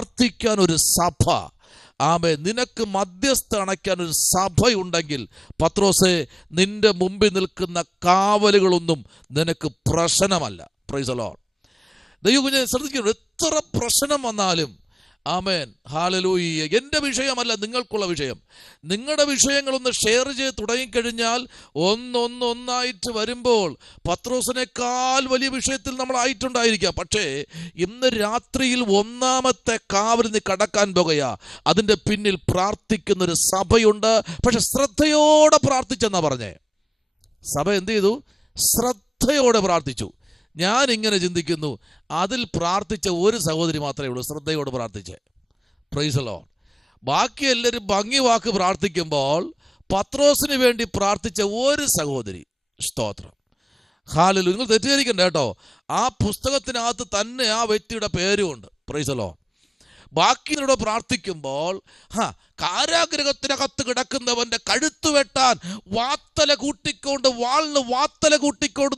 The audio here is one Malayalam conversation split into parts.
പ്രാർത്ഥിക്കാൻ ഒരു സഭ, ആമേ, നിനക്ക് മധ്യസ്ഥ അണയ്ക്കാൻ ഒരു സഭയുണ്ടെങ്കിൽ പത്രോസേ, നിന്റെ മുമ്പിൽ നിൽക്കുന്ന കാവലുകളൊന്നും നിനക്ക് പ്രശ്നമല്ല. Price the Lord. ദൈവകുഞ്ഞെ ശ്രദ്ധിക്കുന്നു, എത്ര പ്രശ്നം വന്നാലും, ആമേൻ, ഹല്ലേലൂയ, എൻ്റെ വിഷയമല്ല നിങ്ങൾക്കുള്ള വിഷയം. നിങ്ങളുടെ വിഷയങ്ങളൊന്ന് ഷെയർ ചെയ്ത് തുടങ്ങിക്കഴിഞ്ഞാൽ ഒന്നൊന്നായിട്ട് വരുമ്പോൾ പത്രോസിനേക്കാൾ വലിയ വിഷയത്തിൽ നമ്മളായിട്ടുണ്ടായിരിക്കാം. പക്ഷേ ഇന്ന് രാത്രിയിൽ ഒന്നാമത്തെ കാവൽ നീ കടക്കാൻ പോകുകയാ. അതിൻ്റെ പിന്നിൽ പ്രാർത്ഥിക്കുന്നൊരു സഭയുണ്ട്. പക്ഷെ ശ്രദ്ധയോടെ പ്രാർത്ഥിച്ചെന്നാ പറഞ്ഞേ. സഭ എന്ത് ചെയ്തു? ശ്രദ്ധയോടെ പ്രാർത്ഥിച്ചു. ഞാൻ ഇങ്ങനെ ചിന്തിക്കുന്നു, അതിൽ പ്രാർത്ഥിച്ച ഒരു സഹോദരി മാത്രമേ ഉള്ളൂ ശ്രദ്ധയോട് പ്രാർത്ഥിച്ചേ. Praise the Lord. ബാക്കി എല്ലാവരും ഭംഗി വാക്ക് പ്രാർത്ഥിക്കുമ്പോൾ പത്രോസിന് വേണ്ടി പ്രാർത്ഥിച്ച ഒരു സഹോദരി, സ്തോത്രം, ഹല്ലേലൂയ. നിങ്ങൾ തെറ്റിദ്ധരിക്കണ്ട കേട്ടോ, ആ പുസ്തകത്തിനകത്ത് തന്നെ ആ വ്യക്തിയുടെ പേരുമുണ്ട്. Praise the Lord. ബാക്കിയോട് പ്രാർത്ഥിക്കുമ്പോൾ കാരാഗ്രഹത്തിനകത്ത് കിടക്കുന്നവന്റെ കഴുത്ത് വെട്ടാൻ വാത്തല കൂട്ടിക്കൊണ്ട്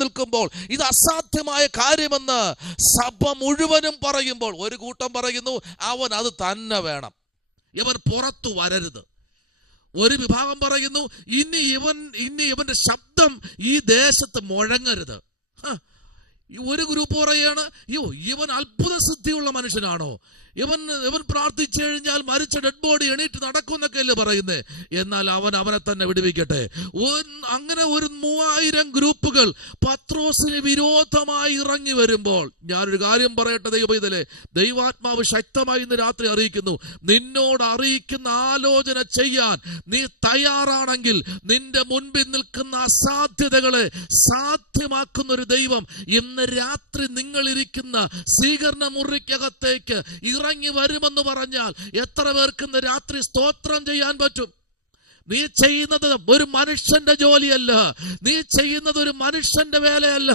നിൽക്കുമ്പോൾ ഇത് അസാധ്യമായ കാര്യമെന്ന് സഭ മുഴുവനും പറയുമ്പോൾ ഒരു കൂട്ടം പറയുന്നു, അവൻ അത് തന്നെ വേണം, ഇവൻ പുറത്തു വരരുത്. ഒരു വിഭാഗം പറയുന്നു, ഇനി ഇവന്റെ ശബ്ദം ഈ ദേശത്ത് മുഴങ്ങരുത്. ഒരു ഗ്രൂപ്പ് പറയാണ്, ഇവൻ അത്ഭുത സിദ്ധിയുള്ള മനുഷ്യനാണോ, ഇവൻ പ്രാർത്ഥിച്ചു കഴിഞ്ഞാൽ മരിച്ച ഡെഡ് ബോഡി എണീറ്റ് നടക്കുമെന്നൊക്കെയല്ലേ പറയുന്നേ, എന്നാൽ അവനെ തന്നെ വിടുവിക്കട്ടെ. അങ്ങനെ ഒരു 3000 ഗ്രൂപ്പുകൾ പത്രോസിന് വിരോധമായി ഇറങ്ങി വരുമ്പോൾ ഞാനൊരു കാര്യം പറയട്ടെ ദൈവപൈതലേ, ദൈവാത്മാവ് ശക്തമായി ഇന്ന് രാത്രി അറിയിക്കുന്നു, നിന്നോട് അറിയിക്കുന്ന ആലോചന ചെയ്യാൻ നീ തയ്യാറാണെങ്കിൽ നിന്റെ മുൻപിൽ നിൽക്കുന്ന അസാധ്യതകളെ സാധ്യമാക്കുന്ന ഒരു ദൈവം ഇന്ന് രാത്രി നിങ്ങൾ ഇരിക്കുന്ന സ്വീകരണ മുറിക്കകത്തേക്ക് ഇറങ്ങി വരുമെന്ന് പറഞ്ഞാൽ എത്ര പേർക്ക് ഇന്ന് രാത്രി സ്തോത്രം ചെയ്യാൻ പറ്റും? നീ ചെയ്യുന്നത് ഒരു മനുഷ്യന്റെ ജോലിയല്ല, നീ ചെയ്യുന്നത് ഒരു മനുഷ്യന്റെ വേലയല്ല,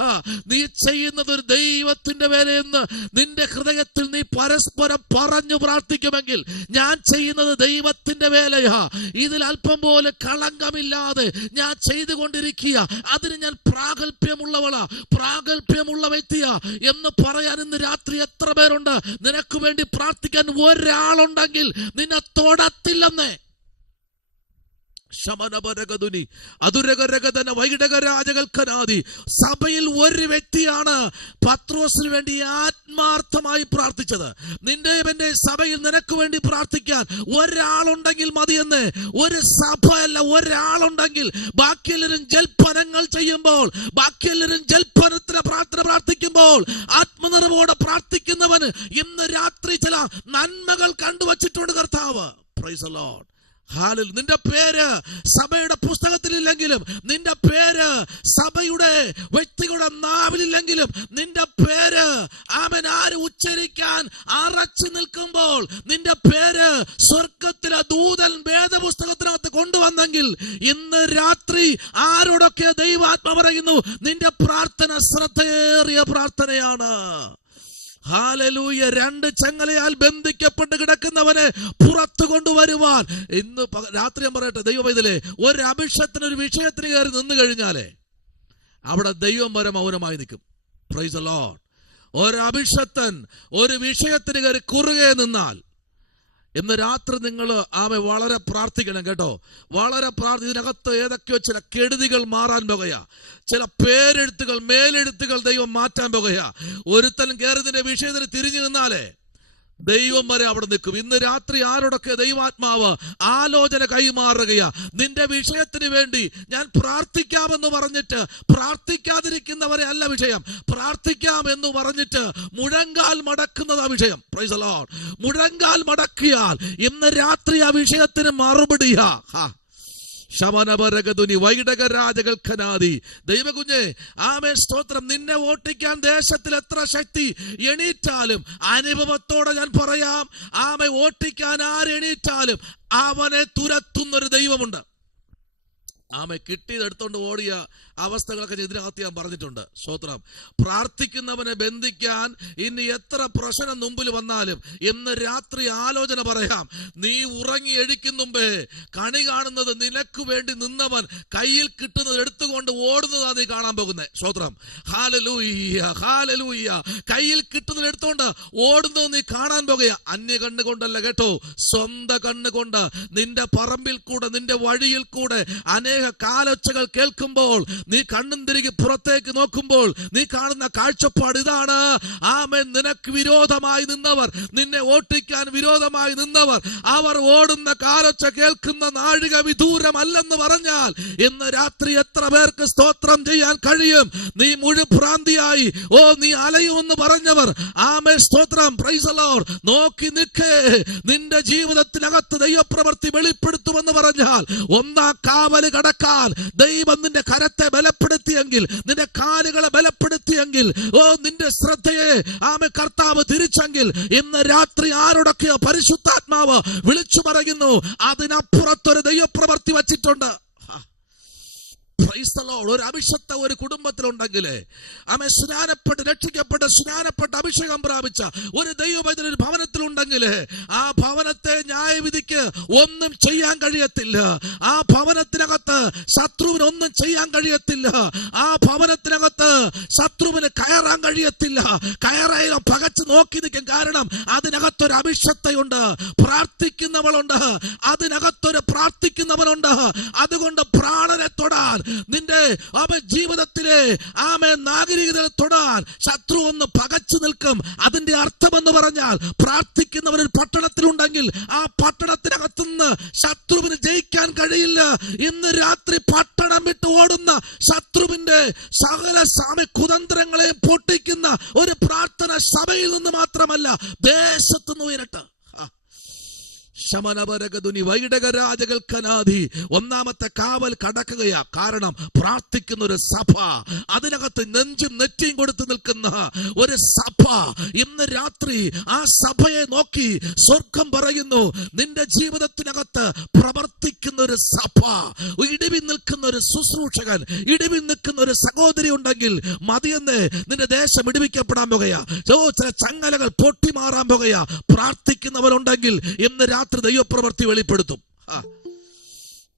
നീ ചെയ്യുന്നത് ഒരു ദൈവത്തിന്റെ വേലയെന്ന് നിന്റെ ഹൃദയത്തിൽ നീ പരസ്പരം പറഞ്ഞു പ്രാർത്ഥിക്കുമെങ്കിൽ, ഞാൻ ചെയ്യുന്നത് ദൈവത്തിന്റെ വേലയാ, ഇതിൽ അല്പം പോലെ കളങ്കമില്ലാതെ ഞാൻ ചെയ്തുകൊണ്ടിരിക്കുക, അതിന് ഞാൻ പ്രാഗൽഭ്യമുള്ളവളാ, പ്രാഗൽഭ്യമുള്ള വ്യക്തിയാ എന്ന് പറയാൻ ഇന്ന് രാത്രി എത്ര പേരുണ്ട്? നിനക്ക് വേണ്ടി പ്രാർത്ഥിക്കാൻ ഒരാളുണ്ടെങ്കിൽ നിന്നെ തൊടത്തില്ലെന്നേ. സഭയിൽ ഒരു വ്യക്തിയാണ് പത്രോസിന് വേണ്ടി ആത്മാർത്ഥമായി പ്രാർത്ഥിച്ചത്. നിന്റെ സഭയിൽ നിനക്ക് വേണ്ടി പ്രാർത്ഥിക്കാൻ ഒരാളുണ്ടെങ്കിൽ മതിയെന്ന്. ഒരു സഭയല്ല, ഒരാളുണ്ടെങ്കിൽ. ബാക്കിയെല്ലാവരും ജൽപ്പനങ്ങൾ ചെയ്യുമ്പോൾ, ബാക്കിയെല്ലാവരും ജൽപ്പനത്തിന് പ്രാർത്ഥിക്കുമ്പോൾ ആത്മനിറവോടെ പ്രാർത്ഥിക്കുന്നവന് ഇന്ന് രാത്രി ചില നന്മകൾ കണ്ടുവച്ചിട്ടുണ്ട് കർത്താവ്. Price the Lord. നിന്റെ പേര് സഭയുടെ പുസ്തകത്തിലില്ലെങ്കിലും, നിന്റെ പേര് സഭയുടെ വ്യക്തികളുടെ നാവിലില്ലെങ്കിലും, നിന്റെ പേര് ആര് ഉച്ചരിക്കാൻ അറച്ചു നിൽക്കുമ്പോൾ നിന്റെ പേര് സ്വർഗത്തിലെ ദൂതൻ വേദപുസ്തകത്തിനകത്ത് കൊണ്ടുവന്നെങ്കിൽ ഇന്ന് രാത്രി ആരോടൊക്കെ ദൈവാത്മ പറയുന്നു, നിന്റെ പ്രാർത്ഥന ശ്രദ്ധേറിയ പ്രാർത്ഥനയാണ്. ഹല്ലേലൂയ. 2 ചങ്ങലയാൽ ബന്ധിക്കപ്പെട്ട് കിടക്കുന്നവനെ പുറത്തു കൊണ്ടുവരുവാൻ ഇന്ന് രാത്രി ഞാൻ പറയട്ടെ ദൈവപൈതലേ, ഒരു അഭിഷത്തിന് ഒരു വിഷയത്തിന് കയറി നിന്ന് കഴിഞ്ഞാലേ അവിടെ ദൈവം വരെ മൗനമായി നിൽക്കും. Price the Lord. ഒരു അഭിഷത്തൻ ഒരു വിഷയത്തിന് കയറി കുറുകെ നിന്നാൽ ഇന്ന് രാത്രി നിങ്ങൾ വളരെ പ്രാർത്ഥിക്കണം കേട്ടോ, വളരെ ഇതിനകത്ത് ഏതൊക്കെയോ ചില കെടുതികൾ മാറാൻ പോകുകയാ, ചില പേരെഴുത്തുകൾ മേലെഴുത്തുകൾ ദൈവം മാറ്റാൻ പോകുകയാ. ഒരുത്തൻ കയറുന്നതിന്റെ വിഷയത്തിന് തിരിഞ്ഞു നിന്നാലേ ദൈവം വരെ അവിടെ നിൽക്കും. ഇന്ന് രാത്രി ആരോടൊക്കെ ദൈവാത്മാവ് ആലോചന കൈമാറുകയാ, നിന്റെ വിഷയത്തിന് വേണ്ടി ഞാൻ പ്രാർത്ഥിക്കാമെന്ന് പറഞ്ഞിട്ട് പ്രാർത്ഥിക്കാതിരിക്കുന്നവരെ അല്ല വിഷയം, പ്രാർത്ഥിക്കാം എന്ന് പറഞ്ഞിട്ട് മുഴങ്കാൽ മടക്കുന്നതാ വിഷയം. Praise the Lord. മുഴങ്കാൽ മടക്കിയാൽ ഇന്ന് രാത്രി ആ വിഷയത്തിന് മറുപടിയാ. ദൈവകുഞ്ഞെ ആമേൻ, സ്തോത്രം. നിന്നെ ഓട്ടിക്കാൻ ദേശത്തിൽ എത്ര ശക്തി എണീറ്റാലും അനുഭവത്തോടെ ഞാൻ പറയാം, ഓട്ടിക്കാൻ ആരെണീറ്റാലും അവനെ തുരത്തുന്നൊരു ദൈവമുണ്ട്. കിട്ടിയത് എടുത്തോണ്ട് ഓടിയ അവസ്ഥകളൊക്കെ ഇതിനകത്ത് ഞാൻ പറഞ്ഞിട്ടുണ്ട്. സ്തോത്രം. പ്രാർത്ഥിക്കുന്നവനെ ബന്ധിക്കാൻ ഇനി എത്ര പ്രശ്നം മുമ്പിൽ വന്നാലും ഇന്ന് രാത്രി ആലോചന പറയാം. നീ ഉറങ്ങി എഴുക്കും മുമ്പേ കണി കാണുന്നത് നിനക്ക് വേണ്ടി നിന്നവൻ കയ്യിൽ കിട്ടുന്നത് എടുത്തുകൊണ്ട് ഓടുന്നതാണ് നീ കാണാൻ പോകുന്നത്. സ്തോത്രം. Hallelujah, hallelujah. കയ്യിൽ കിട്ടുന്നത് എടുത്തോണ്ട് ഓടുന്നത് നീ കാണാൻ പോകുക. അന്യ കണ്ണുകൊണ്ടല്ല കേട്ടോ, സ്വന്തം കണ്ണുകൊണ്ട്. നിന്റെ പറമ്പിൽ കൂടെ, നിന്റെ വഴിയിൽ കൂടെ അനേക കാലൊച്ചകൾ കേൾക്കുമ്പോൾ നീ കണ്ണും തിരികെ പുറത്തേക്ക് നോക്കുമ്പോൾ നീ കാണുന്ന കാഴ്ചപ്പാട് ഇതാണ്. ആമേൻ. നിനക്ക് വിരോധമായി നിന്നവർ, നിന്നെ ഓട്ടിക്കാൻ വിരോധമായി നിന്നവർ, അവർ ഓടുന്ന കാലൊച്ച കേൾക്കുന്ന നാഴിക വിദൂരമല്ലെന്ന് പറഞ്ഞാൽ ഇന്ന് രാത്രി എത്ര പേർക്ക് സ്തോത്രം ചെയ്യാൻ കഴിയും? നീ മുഴുഭ്രാന്തിയായി നീ അലയുമെന്ന് പറഞ്ഞവർ, ആമേൻ, സ്തോത്രം, പ്രൈസ് ദി ലോർഡ്, നോക്കി നിൽക്കേ. നിന്റെ ജീവിതത്തിനകത്ത് ദൈവപ്രവൃത്തി വെളിപ്പെടുത്തുമെന്ന് പറഞ്ഞാൽ ഒന്നാം കാവല് കടക്കാൻ ദൈവം നിന്റെ കരത്തെ ബലപ്പെടുത്തിയെങ്കിൽ, നിന്റെ കാലുകളെ ബലപ്പെടുത്തിയെങ്കിൽ, നിന്റെ ശ്രദ്ധയെ കർത്താവ് തിരിച്ചെങ്കിൽ ഇന്ന് രാത്രി ആരോടൊക്കെയോ പരിശുദ്ധാത്മാവ് വിളിച്ചു പറയുന്നു, അതിനപ്പുറത്തൊരു ദൈവപ്രവൃത്തി വച്ചിട്ടുണ്ട്. ഒരു അഭിഷക്ത ഒരു കുടുംബത്തിലുണ്ടെങ്കിൽ, സ്നാനപ്പെട്ട് രക്ഷിക്കപ്പെട്ട് സ്നാനപ്പെട്ട് അഭിഷേകം പ്രാപിച്ച ഒരു ദൈവപൈതൽ ഒരു ഭവനത്തിലുണ്ടെങ്കിൽ ആ ഭവനത്തെ ന്യായവിധിക്ക് ഒന്നും ചെയ്യാൻ കഴിയത്തില്ല. ആ ഭവനത്തിനകത്ത് ശത്രുവിന് ഒന്നും ചെയ്യാൻ കഴിയത്തില്ല. ആ ഭവനത്തിനകത്ത് ശത്രുവിന് കയറാൻ കഴിയത്തില്ല. കയറായാലും പകച്ചു നോക്കി നിൽക്കും. കാരണം അതിനകത്തൊരു അഭിഷക്തയുണ്ട്, പ്രാർത്ഥിക്കുന്നവളുണ്ട്, അതിനകത്തൊരു പ്രാർത്ഥിക്കുന്നവനുണ്ട്. അതുകൊണ്ട് പ്രാണനെ തൊടാൻ, നിന്റെ ജീവിതത്തിലെ നാഗരികതയെ തൊടാൻ ശത്രു ഒന്ന് പകച്ചു നിൽക്കും. അതിന്റെ അർത്ഥമെന്ന് പറഞ്ഞാൽ പ്രാർത്ഥിക്കുന്നവർ ഒരു പട്ടണത്തിലുണ്ടെങ്കിൽ ആ പട്ടണത്തിനകത്തുനിന്ന് ശത്രുവിന് ജയിക്കാൻ കഴിയില്ല. ഇന്ന് രാത്രി പട്ടണം വിട്ട് ഓടുന്ന ശത്രുവിന്റെ സകല കുതന്ത്രങ്ങളെ പൊട്ടിക്കുന്ന ഒരു പ്രാർത്ഥന സഭയിൽ നിന്ന് മാത്രമല്ല, ദേശത്തുനിന്ന് ഉയരട്ടെ. ഒന്നാമത്തെ കാവൽ കടക്കുകയാ. കാരണം പ്രാർത്ഥിക്കുന്ന ഒരു സഭ, അതിനകത്ത് നെഞ്ചും നെറ്റിയും കൊടുത്ത് നിൽക്കുന്ന ഒരു സഭ. ഇന്ന് രാത്രി ആ സഭയെ നോക്കി സ്വർഗം പറയുന്നു, നിന്റെ ജീവിതത്തിനകത്ത് പ്രവർത്തിക്കുന്ന ഒരു സഭ, ഇടിവിൽ നിൽക്കുന്ന ഒരു ശുശ്രൂഷകൻ, ഇടിവിൽ നിൽക്കുന്ന ഒരു സഹോദരി ഉണ്ടെങ്കിൽ മതിയെന്ന് നിന്റെ ദേശം ഇടിവിക്കപ്പെടാൻ പോകുകയാ. ചില ചങ്ങലകൾ പൊട്ടിമാറാൻ പോകുകയാ. പ്രാർത്ഥിക്കുന്നവരുണ്ടെങ്കിൽ ഇന്ന് രാത്രി ദൈവപ്രവൃത്തി വെളിപ്പെടുത്തും.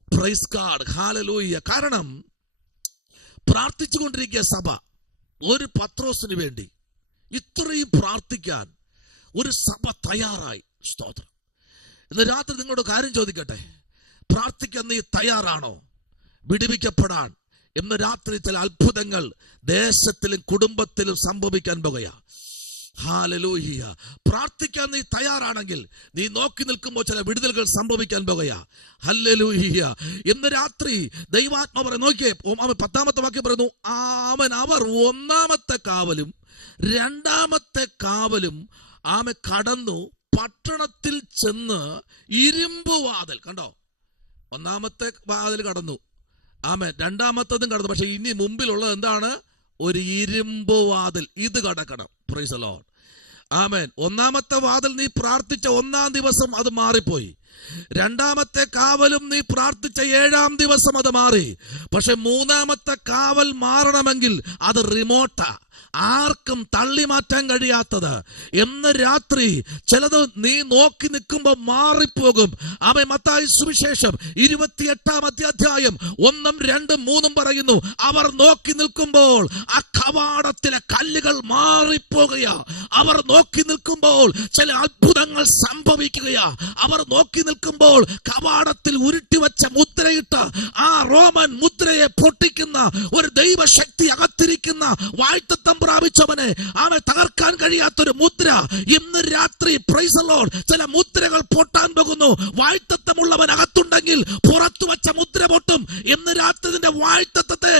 Praise God, hallelujah. കാരണം പ്രാർത്ഥിച്ചുകൊണ്ടിരിക്കുക സഭ. ഒരു പത്രോസിന് വേണ്ടി ഇത്രയും പ്രാർത്ഥിക്കാൻ ഒരു സഭ തയ്യാറായി. സ്തോത്രം. ഇന്ന് രാത്രി നിങ്ങളോട് കാര്യം ചോദിക്കട്ടെ, പ്രാർത്ഥിക്കാൻ നീ തയ്യാറാണോ? വിടുവിക്കപ്പെടാൻ ഇന്ന് രാത്രി ചില അത്ഭുതങ്ങൾ ദേശത്തിലും കുടുംബത്തിലും സംഭവിക്കാൻ പോകുകയാ. ഹല്ലേലൂയ. പ്രാർത്ഥിക്കാൻ നീ തയ്യാറാണെങ്കിൽ നീ നോക്കി നിൽക്കുമ്പോൾ ചില വിടുതലുകൾ സംഭവിക്കാൻ പോകുകയാ. ഹല്ലേലൂയ. ഇന്ന് രാത്രി ദൈവാത്മാവ് നോക്കിയേ, 10ാമത്തെ വാക്യം പറയുന്നു, അവർ ഒന്നാമത്തെ കാവലും രണ്ടാമത്തെ കാവലും കടന്നു പട്ടണത്തിൽ ചെന്ന് ഇരുമ്പ് വാതിൽ കണ്ടോ. ഒന്നാമത്തെ വാതിൽ കടന്നു, രണ്ടാമത്തതും കടന്നു. പക്ഷെ ഇനി മുമ്പിലുള്ളത് എന്താണ്? ഒരു ഇരുമ്പ് വാതിൽ. ഇത് കടക്കണം. Praise the Lord. ആമേൻ. ഒന്നാമത്തെ വാതിൽ നീ പ്രാർത്ഥിച്ച 1-ാം ദിവസം അത് മാറിപ്പോയി. രണ്ടാമത്തെ കാവലും നീ പ്രാർത്ഥിച്ച 7-ാം ദിവസം അത് മാറി. പക്ഷെ 3-ാമത്തെ കാവൽ മാറണമെങ്കിൽ അത് റിമോട്ടാ, ആർക്കും തള്ളി മാറ്റാൻ കഴിയാത്തത്. എന്ന് രാത്രി ചിലത് നീ നോക്കി നിൽക്കുമ്പോൾ മാറിപ്പോകും. മത്തായി സുവിശേഷം 28-ാം അധ്യായം 1, 2, 3 പറയുന്നു, അവർ നോക്കി നിൽക്കുമ്പോൾ ആ കവാടത്തിലെ കല്ലുകൾ മാറിപ്പോകുകയാ. അവർ നോക്കി നിൽക്കുമ്പോൾ ചില അത്ഭുതങ്ങൾ സംഭവിക്കുകയാ. അവർ നോക്കി നിൽക്കുമ്പോൾ കവാടത്തിൽ ഉരുട്ടിവെച്ച മുദ്രയിട്ട ആ റോമൻ മുദ്രയെ പൊട്ടിക്കുന്ന ഒരു ദൈവശക്തി അകത്തിരിക്കുന്ന വാഴ്ത്തത്വം പ്രാപിച്ചവനെ തകർക്കാൻ കഴിയാത്തൊരു മുദ്ര ഇന്ന് രാത്രി പ്രൈസ് ദി ലോർഡ് ചില മുദ്രകൾ പൊട്ടാൻ പോകുന്നു. വാഴ്ത്തത്വമുള്ളവൻ അകത്തുണ്ടെങ്കിൽ പുറത്തു വച്ച മുദ്ര പൊട്ടും. ഇന്ന് രാത്രി നിന്റെ വാഴ്ത്തത്വത്തെ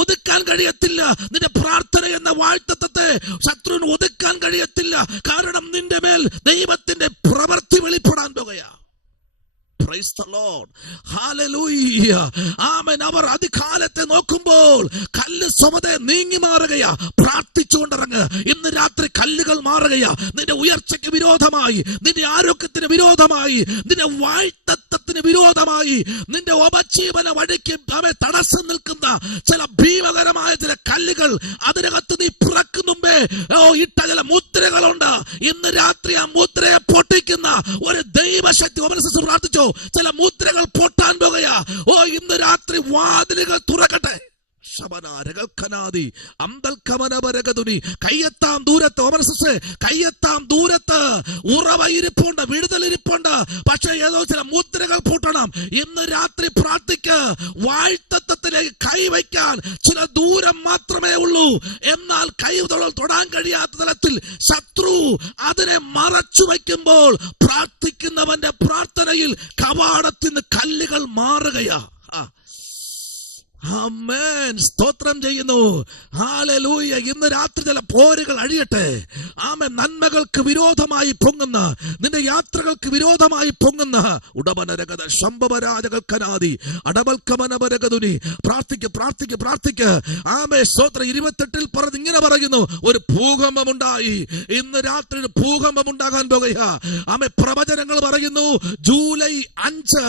ഒതുക്കാൻ കഴിയത്തില്ല. നിന്റെ പ്രാർത്ഥന എന്ന വാഴ്ത്തത്വത്തെ ശത്രുവിന് ഒതുക്കാൻ കഴിയത്തില്ല. കാരണം നിന്റെ മേൽ ദൈവത്തിന്റെ പ്രവൃത്തി വെളിപ്പെടാൻ പോകുകയാ. Praise the Lord. Hallelujah. ആമേൻ. അവർ അധികാലത്തെ നോക്കുമ്പോൾ കല്ല് സ്വമതെ നീങ്ങി മാറുകയാ. പ്രാർത്ഥിച്ച പ്രാർത്ഥിച്ചുകൊണ്ടിറങ്ങ്. ഇന്ന് രാത്രി കല്ലുകൾ മാറുകയാ. നിന്റെ ഉയർച്ചയ്ക്ക് വിരോധമായി, നിന്റെ ആരോഗ്യത്തിന് വിരോധമായി, നിന്റെ വാഴ്ത്തത്വത്തിന് വിരോധമായി, നിന്റെ ഉപജീവന വഴിക്ക് തടസ്സം നിൽക്കുന്ന ചില ഭീമകരമായ ചില കല്ലുകൾ അതിനകത്ത് നീ പിറക്കും മുമ്പേ ഇട്ട ചില മുദ്രകളുണ്ട്. ഇന്ന് രാത്രി ആ മുദ്രയെ പൊട്ടിക്കുന്ന ഒരു ദൈവശക്തി പ്രാർത്ഥിച്ചോ. ചില മുദ്രകൾ പൊട്ടാൻ പോകുകയാ. ഇന്ന് രാത്രി വാതിലുകൾ തുറക്കട്ടെ. കയ്യെത്താം ദൂരത്ത് ഉറവയിരിപ്പുണ്ട്, വിടുതലിരിപ്പുണ്ട്. പക്ഷെ ഏതോ ചില മുദ്രകൾ പൂട്ടണം. ഇന്ന് രാത്രി പ്രാർത്ഥിക്ക്. വാഴ്ത്തത്വത്തിലേക്ക് കൈവയ്ക്കാൻ ചില ദൂരം മാത്രമേ ഉള്ളൂ. എന്നാൽ കൈ തൊടാൻ കഴിയാത്ത തലത്തിൽ ശത്രു അതിനെ മറച്ചു വയ്ക്കുമ്പോൾ പ്രാർത്ഥിക്കുന്നവന്റെ പ്രാർത്ഥനയിൽ കവാടത്തിന് കല്ലുകൾ മാറുകയാ. ആമേൻ. സ്തോത്രം ചെയ്യുന്നു. ഹല്ലേലൂയ. ഇന്ന് രാത്രി ചില പോരുകൾ അഴിയട്ടെ. ആമേൻ. നന്മകൾക്ക് വിരോധമായി പൊങ്ങുന്ന, നിന്റെ യാത്രകൾക്ക് വിരോധമായി പൊങ്ങുന്ന ഉടമനരഗത ശംഭവരാജകൽക്കനാദി അടബൽക്കമനവരഗതുനി. പ്രാർത്ഥിക്ക്. ആമേൻ. സ്തോത്രം. 28 പറഞ്ഞ് ഇങ്ങനെ പറയുന്നു, ഒരു ഭൂകമ്പം ഉണ്ടായി. ഇന്ന് രാത്രി ഒരു ഭൂകമ്പം ഉണ്ടാകാൻ പോകുകയാ. ആമേ. പ്രവചനങ്ങൾ പറയുന്നു ജൂലൈ 5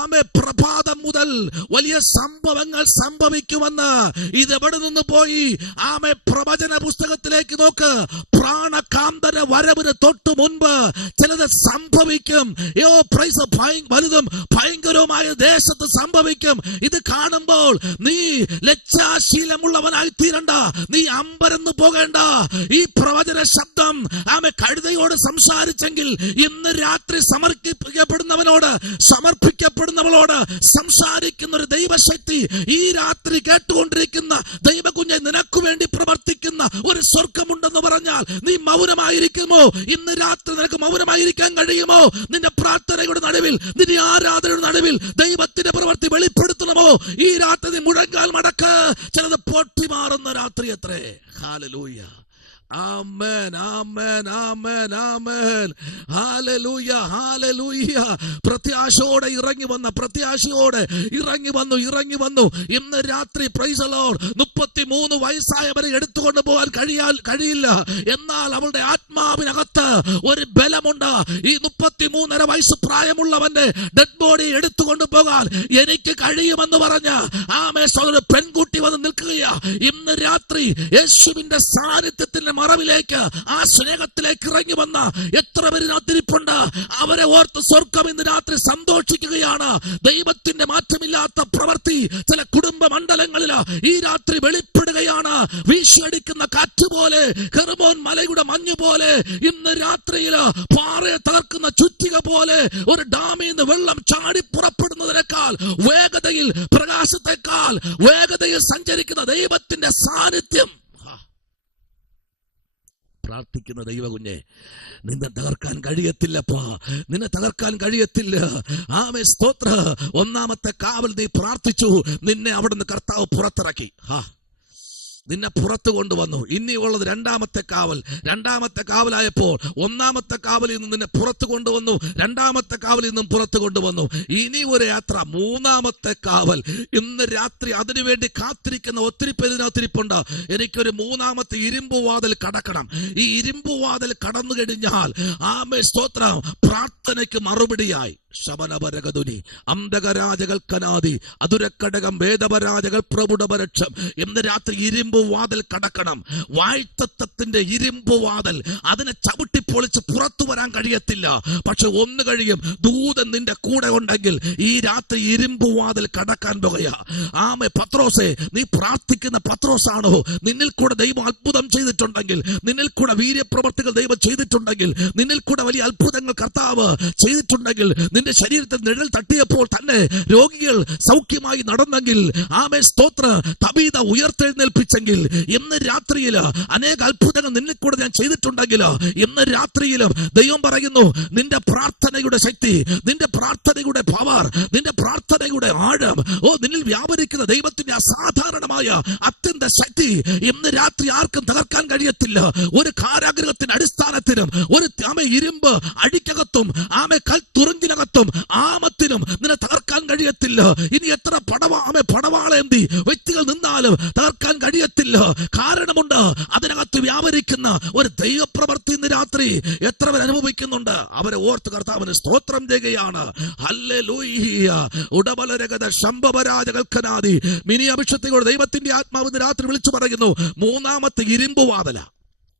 ആമേ പ്രഭാതം മുതൽ വലിയ സംഭവങ്ങൾ സംഭവിക്കുമെന്ന്. ഇത് എവിടെ നിന്ന് പോയി? ആമേ. പ്രവചന പുസ്തകത്തിലേക്ക് നോക്ക്. പ്രാണകാന്തര വരവിന് തൊട്ടു മുൻപ് ചിലത് സംഭവിക്കും. വലുതും ഭയങ്കരവുമായ ദേശത്ത് സംഭവിക്കും. ഇത് കാണുമ്പോൾ നീ ലജ്ജാശീലമുള്ളവനായി തീരണ്ട, നീ അമ്പരന്ന് പോകേണ്ട. ഈ പ്രവചന ശബ്ദം ആമേ കഴുതയോട് സംസാരിച്ചെങ്കിൽ ഇന്ന് രാത്രി സമർപ്പിക്കപ്പെടുന്നവളോട് സംസാരിക്കുന്ന ഒരു ദൈവശക്തി ഈ രാത്രി കേട്ടുകൊണ്ടിരിക്കുന്ന ദൈവകുഞ്ഞെ നിനക്ക് വേണ്ടി പ്രവർത്തിക്കുന്ന ഒരു സ്വർഗമുണ്ടെന്ന് പറഞ്ഞാൽ നീ മൗനമായിരിക്കുമോ? ഇന്ന് രാത്രി നിനക്ക് മൗനമായിരിക്കാൻ കഴിയുമോ? നിന്റെ പ്രാർത്ഥനയുടെ നടുവിൽ, നിന്റെ ആരാധനയുടെ നടുവിൽ ദൈവത്തിന്റെ പ്രവൃത്തി വെളിപ്പെടുത്തണമോ? ഈ രാത്രി നീ മുഴങ്കാൽ മടക്ക്. ചിലത് പൊട്ടിമാറുന്ന രാത്രി അത്രേ. ഹല്ലേലൂയ. ആമേൻ. ഹല്ലേലൂയ. പ്രത്യാശയോടെ ഇറങ്ങി വന്നു. ഇന്ന് രാത്രി പ്രൈസ് ദി ലോർഡ്. 33 വയസ്സായവരെ എടുത്തുകൊണ്ട് പോകാൻ കഴിയില്ല. എന്നാൽ അവളുടെ ആത്മാവിനകത്ത് ഒരു ബലമുണ്ട്. ഈ 33.5 വയസ്സ് പ്രായമുള്ളവന്റെ ഡെഡ് ബോഡി എടുത്തുകൊണ്ട് പോകാൻ എനിക്ക് കഴിയുമെന്ന് പറഞ്ഞ ആമേൻ പെൺകുട്ടി വന്ന് നിൽക്കുകയാ. ഇന്ന് രാത്രി യേശുവിന്റെ സാന്നിധ്യത്തിന്റെ മറവിലേക്ക്, ആ സ്നേഹത്തിലേക്ക് ഇറങ്ങി വന്ന എത്ര പേരിനകത്തിരിപ്പുണ്ട്. അവരെ ഓർത്ത് സ്വർഗം ഇന്ന് രാത്രി സന്തോഷിക്കുകയാണ്. ദൈവത്തിന്റെ മാറ്റമില്ലാത്ത പ്രവൃത്തി ചില കുടുംബ മണ്ഡലങ്ങളിൽ ഈ രാത്രി വെളിപ്പെടുകയാണ്. വീശിയടിക്കുന്ന കാറ്റുപോലെ, ഹെർമോൻ മലയുടെ മഞ്ഞ് പോലെ, ഇന്ന് രാത്രിയിൽ പാറയെ തകർക്കുന്ന ചുറ്റിക പോലെ ഒരു ഡാമിൽ നിന്ന് വെള്ളം ചാടി പുറപ്പെടുന്നതിനേക്കാൾ വേഗതയിൽ, പ്രകാശത്തെക്കാൾ വേഗതയിൽ സഞ്ചരിക്കുന്ന ദൈവത്തിന്റെ സാന്നിധ്യം. പ്രാർത്ഥിക്കുന്ന ദൈവകുഞ്ഞെ, നിന്നെ തകർക്കാൻ കഴിയത്തില്ലപ്പാ, നിന്നെ തകർക്കാൻ കഴിയത്തില്ല. ആമേ. സ്തോത്ര. ഒന്നാമത്തെ കാവൽ നീ പ്രാർത്ഥിച്ചു, നിന്നെ അവിടുന്ന് കർത്താവ് പുറത്തിറക്കി. നിന്നെ പുറത്തു കൊണ്ടുവന്നു. ഇനിയുള്ളത് രണ്ടാമത്തെ കാവലായപ്പോൾ ഒന്നാമത്തെ കാവലിൽ നിന്ന് നിന്നെ പുറത്തു കൊണ്ടുവന്നു, രണ്ടാമത്തെ കാവലിൽ നിന്നും പുറത്തു കൊണ്ടുവന്നു. ഇനി ഒരു യാത്ര, മൂന്നാമത്തെ കാവൽ. ഇന്ന് രാത്രി അതിനുവേണ്ടി കാത്തിരിക്കുന്ന ഒത്തിരി പേരിനകത്തിരിപ്പുണ്ട്. എനിക്കൊരു മൂന്നാമത്തെ ഇരുമ്പുവാതിൽ കടക്കണം. ഈ ഇരുമ്പുവാതിൽ കടന്നു കഴിഞ്ഞാൽ ആമേ സ്തോത്രം പ്രാർത്ഥനയ്ക്ക് മറുപടിയായി ശബനപരകതുനി അന്തകരാജകൽക്കനാദി അതുരക്കടകം വേദപരാജകൾ പ്രഭുടപരക്ഷം. ഇന്ന് രാത്രി ഇരുമ്പുവാതിൽ കടക്കണം. വാഴ്ത്തത്വത്തിന്റെ ഇരുമ്പുവാതിൽ. അതിനെ ചവിട്ടിപ്പൊളിച്ച് പുറത്തു വരാൻ കഴിയത്തില്ല. പക്ഷെ ഒന്ന് കഴിയും, ദൂതൻ നിന്റെ കൂടെ ഉണ്ടെങ്കിൽ ഈ രാത്രി ഇരുമ്പുവാതിൽ കടക്കാൻ പോകുക. ആമേ. പത്രോസേ, നീ പ്രാർത്ഥിക്കുന്ന പത്രോസാണോ? നിന്നിൽ കൂടെ ദൈവം അത്ഭുതം ചെയ്തിട്ടുണ്ടെങ്കിൽ, നിന്നിൽ കൂടെ വീര്യപ്രവർത്തികൾ ദൈവം ചെയ്തിട്ടുണ്ടെങ്കിൽ, നിന്നിൽ കൂടെ വലിയ അത്ഭുതങ്ങൾ കർത്താവ് ചെയ്തിട്ടുണ്ടെങ്കിൽ, നിന്റെ ശരീരത്തിൽ നിഴൽ തട്ടിയപ്പോൾ തന്നെ രോഗികൾ സൗഖ്യമായി നടന്നെങ്കിൽ, ആമേ സ്തോത്ര, തബീത ഉയർത്തെഴുന്നേൽപ്പിച്ചെങ്കിൽ, ഇന്ന് രാത്രിയിൽ അനേക അത്ഭുതങ്ങൾ നിന്നിൽ കൂടെ ഞാൻ ചെയ്തിട്ടുണ്ടെങ്കിൽ, ഇന്ന് രാത്രിയിലും ദൈവം പറയുന്നു, നിന്റെ പ്രാർത്ഥനയുടെ ശക്തി, നിന്റെ പ്രാർത്ഥനയുടെ പവർ, നിന്റെ പ്രാർത്ഥനയുടെ ആഴം, നിന്നിൽ വ്യാപരിക്കുന്ന ദൈവത്തിന്റെ അസാധാരണമായ അത്യന്ത ശക്തി ഇന്ന് രാത്രി ആർക്കും തകർക്കാൻ കഴിയത്തില്ല. ഒരു കാരാഗ്രഹത്തിന്റെ അടിസ്ഥാനത്തിലും, ഒരു ഇരുമ്പ് അഴിക്കകത്തും, ആമേ കൽ തുറങ്കിനകത്തും, ആമത്തിനും നിന്നെ തകർക്കാൻ തകർക്കാൻ കഴിയത്തില്ല. ഇനി എത്ര പടവാളേന്തി വ്യക്തികൾ നിന്നാലും തകർക്കാൻ കഴിയത്തില്ല. കാരണമുണ്ട്, അതിനകത്ത് വ്യാപരിക്കുന്ന ഒരു ദൈവപ്രവൃത്തി ഇന്ന് രാത്രി എത്ര പേർ അനുഭവിക്കുന്നുണ്ട്. അവരെ ഓർത്ത് കർത്താവിന് സ്തോത്രം ചെയ്യുകയാണ്. ഹല്ലേലൂയ. ഉടബലരഗത ശംഭവരാജകൽക്കനാദി മിനി അഭിഷേകത്തോടെ ദൈവത്തിന്റെ ആത്മാവ് രാത്രി വിളിച്ചു പറയുന്നു, മൂന്നാമത്തെ ഇരുമ്പുവാതില.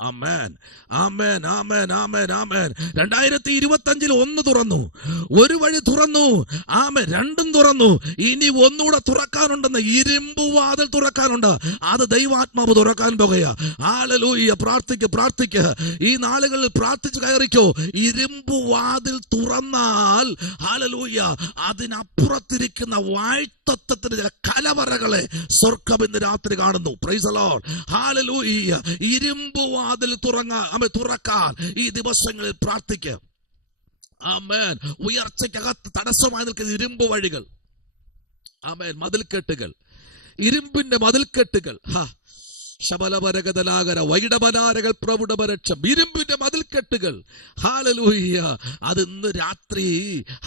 ആമേൻ, ആമേൻ, ആമേൻ, ആമേൻ, ആമേൻ. 2025 ഒന്ന് തുറന്നു, ഒരു വഴി തുറന്നു. ആമേൻ, രണ്ടും തുറന്നു. ഇനി ഒന്നുകൂടെ തുറക്കാനുണ്ടെന്ന്, ഇരുമ്പുവാതിൽ തുറക്കാനുണ്ട്. അത് ദൈവാത്മാവ് തുറക്കാൻ പോകുക. ഹല്ലേലൂയ. പ്രാർത്ഥിക്ക്. ഈ നാളുകളിൽ പ്രാർത്ഥിച്ചു കയറിക്കോ. ഇരുമ്പുവാതിൽ തുറന്നാൽ ഹല്ലേലൂയ, അതിനപ്പുറത്തിരിക്കുന്ന വാഴ്ത്തത്വത്തിന്റെ ചില കലവറകളെ സ്വർഗ്ഗം ഇന്ന് രാത്രി കാണുന്നു. Price the Lord. ഹല്ലേലൂയ. ഇരുമ്പുവാതിൽ തുറക്കാൻ ഈ ദിവസങ്ങളിൽ പ്രാർത്ഥിക്കുക. ആമേൻ. ഉയർച്ചയ്ക്കകത്ത് തടസ്സമായി നിൽക്കുന്ന ഇരുമ്പ് വഴികൾ, ആമേൻ, മതിൽക്കെട്ടുകൾ, ഇരുമ്പിന്റെ മതിൽക്കെട്ടുകൾ, ശബലപരകതലാകര വൈഡബനാരകൾ പ്രൗഢപരക്ഷം, ഇരുമ്പിന്റെ മതിൽക്കെട്ടുകൾ. ഹല്ലേലൂയ. അത് ഇന്ന് രാത്രി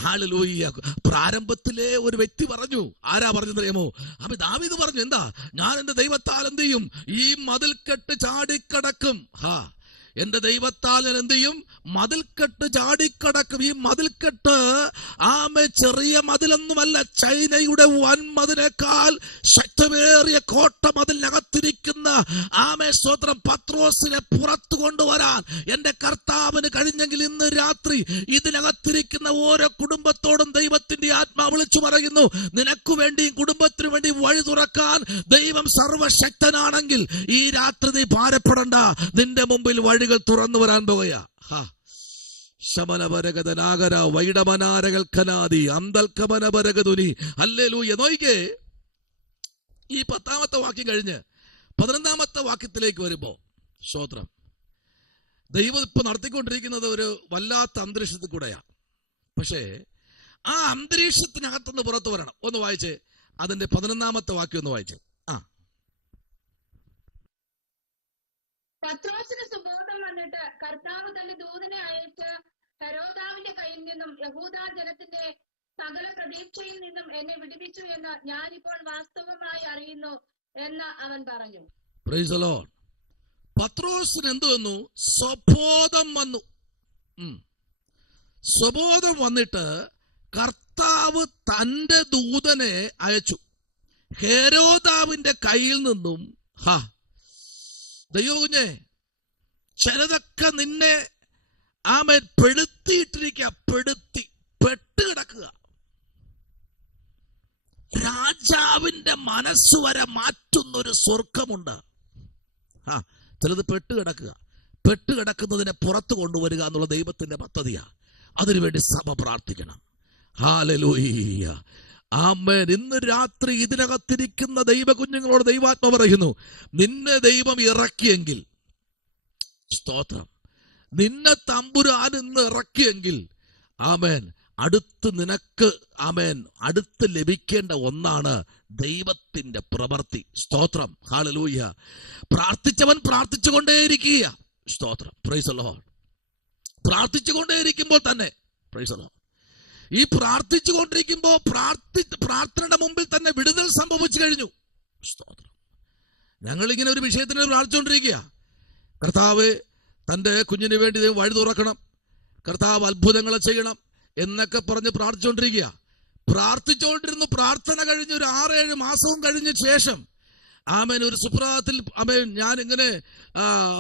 ഹല്ലേലൂയ. പ്രാരംഭത്തിലെ ഒരു വ്യക്തി പറഞ്ഞു. ആരാ പറഞ്ഞറിയാമോ? അപ്പൊ ദാവീദ് പറഞ്ഞു, എന്താ, ഞാൻ എന്റെ ദൈവത്താൽ എന്ത് ചെയ്യും? ഈ മതിൽക്കെട്ട് ചാടിക്കടക്കും. എന്റെ ദൈവത്താൽ ഞാൻ എന്ത് ചെയ്യും? മതിൽക്കെട്ട് ചാടിക്കടക്കും. ഈ മതിൽക്കെട്ട് ചെറിയ മതിലൊന്നുമല്ല, ചൈനയുടെ വൻമതിനേക്കാൾ ശക്തമേറിയ കോട്ട മതിലിനകത്തിരിക്കുന്ന സ്തോത്രം പത്രോസിനെ പുറത്തു കൊണ്ടുവരാൻ എന്റെ കർത്താവിന് കഴിഞ്ഞെങ്കിൽ ഇന്ന് രാത്രി ഇതിനകത്തിരിക്കുന്ന ഓരോ കുടുംബത്തോടും ദൈവത്തിന്റെ ആത്മാവ് വിളിച്ചു പറയുന്നു, നിനക്ക് വേണ്ടിയും കുടുംബത്തിനു വേണ്ടി വഴി തുറക്കാൻ ദൈവം സർവശക്തനാണെങ്കിൽ ഈ രാത്രി നീ ഭാരപ്പെടണ്ട. നിന്റെ മുമ്പിൽ വഴികൾ തുറന്നു വരാൻ പോകുക. ശമനപരകതനാഗര വൈഡമനാരകൽക്കനാദി അന്തൽക്കമനപരകതുനി. ഹല്ലേലൂയ. നോയിക്കേ, ഈ 10ാമത്തെ വാക്യം കഴിഞ്ഞ് 11ാമത്തെ വാക്യത്തിലേക്ക് വരുമ്പോ സ്തോത്രം, ദൈവം ഇപ്പൊ നടത്തിക്കൊണ്ടിരിക്കുന്നത് ഒരു വല്ലാത്ത അന്തരീക്ഷത്തിൽ കൂടെയാണ്. പക്ഷേ ആ അന്തരീക്ഷത്തിനകത്തുനിന്ന് പുറത്തു വരണം. ഒന്ന് വായിച്ചേ, അതിന്റെ 11ാമത്തെ വാക്യം ഒന്ന് വായിച്ചേ. പത്രോസിന് സുബോധം വന്നിട്ട് കർത്താവ് തന്റെ ദൂതനെ അയച്ച് ഹെരോദാവിന്റെ കയ്യിൽ നിന്നും യഹൂദാ ജനത്തിന്റെ സകല പ്രതീക്ഷയിൽ നിന്നും എന്നെ വിടുവിച്ചു എന്ന് ഞാനിപ്പോൾ വാസ്തവമായി അറിയുന്നു എന്ന് അവൻ പറഞ്ഞു. Praise the Lord. പത്രോസിന് എന്ത് വന്നു? സ്വബോധം വന്നു. സ്വബോധം വന്നിട്ട് കർത്താവ് തന്റെ ദൂതനെ അയച്ചു ഹെരോദാവിന്റെ കയ്യിൽ നിന്നും. ദൈവകുഞ്ഞെ, ചിലതൊക്കെ നിന്നെ പെടുത്തിയിട്ടിരിക്കുക, പെട്ട് കിടക്കുക. രാജാവിന്റെ മനസ്സുവരെ മാറ്റുന്നൊരു സ്വർഗമുണ്ട്. ചിലത് പെട്ട് കിടക്കുന്നതിനെ പുറത്തു കൊണ്ടുവരിക എന്നുള്ള ദൈവത്തിന്റെ പദ്ധതിയാ. അതിനുവേണ്ടി സഭ പ്രാർത്ഥിക്കണം. ഹല്ലേലൂയ. ആമേൻ. ഇന്ന് രാത്രി ഇതിനകത്തിരിക്കുന്ന ദൈവ കുഞ്ഞുങ്ങളോട് ദൈവാത്മാവ് പറയുന്നു, നിന്നെ ദൈവം ഇറക്കിയെങ്കിൽ, സ്തോത്രം, നിന്നെ തമ്പുരാൻ ഇന്ന് ഇറക്കിയെങ്കിൽ, ആമേൻ, അടുത്ത് നിനക്ക് അടുത്ത് ലഭിക്കേണ്ട ഒന്നാണ് ദൈവത്തിന്റെ പ്രവൃത്തി. സ്തോത്രം. ഹല്ലേലൂയ. പ്രാർത്ഥിച്ചവൻ പ്രാർത്ഥിച്ചുകൊണ്ടേയിരിക്കുക. സ്തോത്രം. Praise the Lord. പ്രാർത്ഥിച്ചുകൊണ്ടേയിരിക്കുമ്പോൾ തന്നെ, പ്രൈസ് ദി ലോർഡ്, ഈ പ്രാർത്ഥിച്ചു കൊണ്ടിരിക്കുമ്പോ പ്രാർത്ഥനയുടെ മുമ്പിൽ തന്നെ വിടുതൽ സംഭവിച്ചു കഴിഞ്ഞു. സ്തോത്രം. ഞങ്ങളിങ്ങനെ ഒരു വിഷയത്തിന് പ്രാർത്ഥിച്ചുകൊണ്ടിരിക്കുക. കർത്താവ് തന്റെ കുഞ്ഞിന് വേണ്ടി വഴി തുറക്കണം, കർത്താവ് അത്ഭുതങ്ങളെ ചെയ്യണം എന്നൊക്കെ പറഞ്ഞ് പ്രാർത്ഥിച്ചുകൊണ്ടിരുന്നു. പ്രാർത്ഥന കഴിഞ്ഞ് ഒരു 6-7 മാസവും കഴിഞ്ഞ ശേഷം ഒരു സുപ്രഭാതത്തിൽ ഞാൻ ഇങ്ങനെ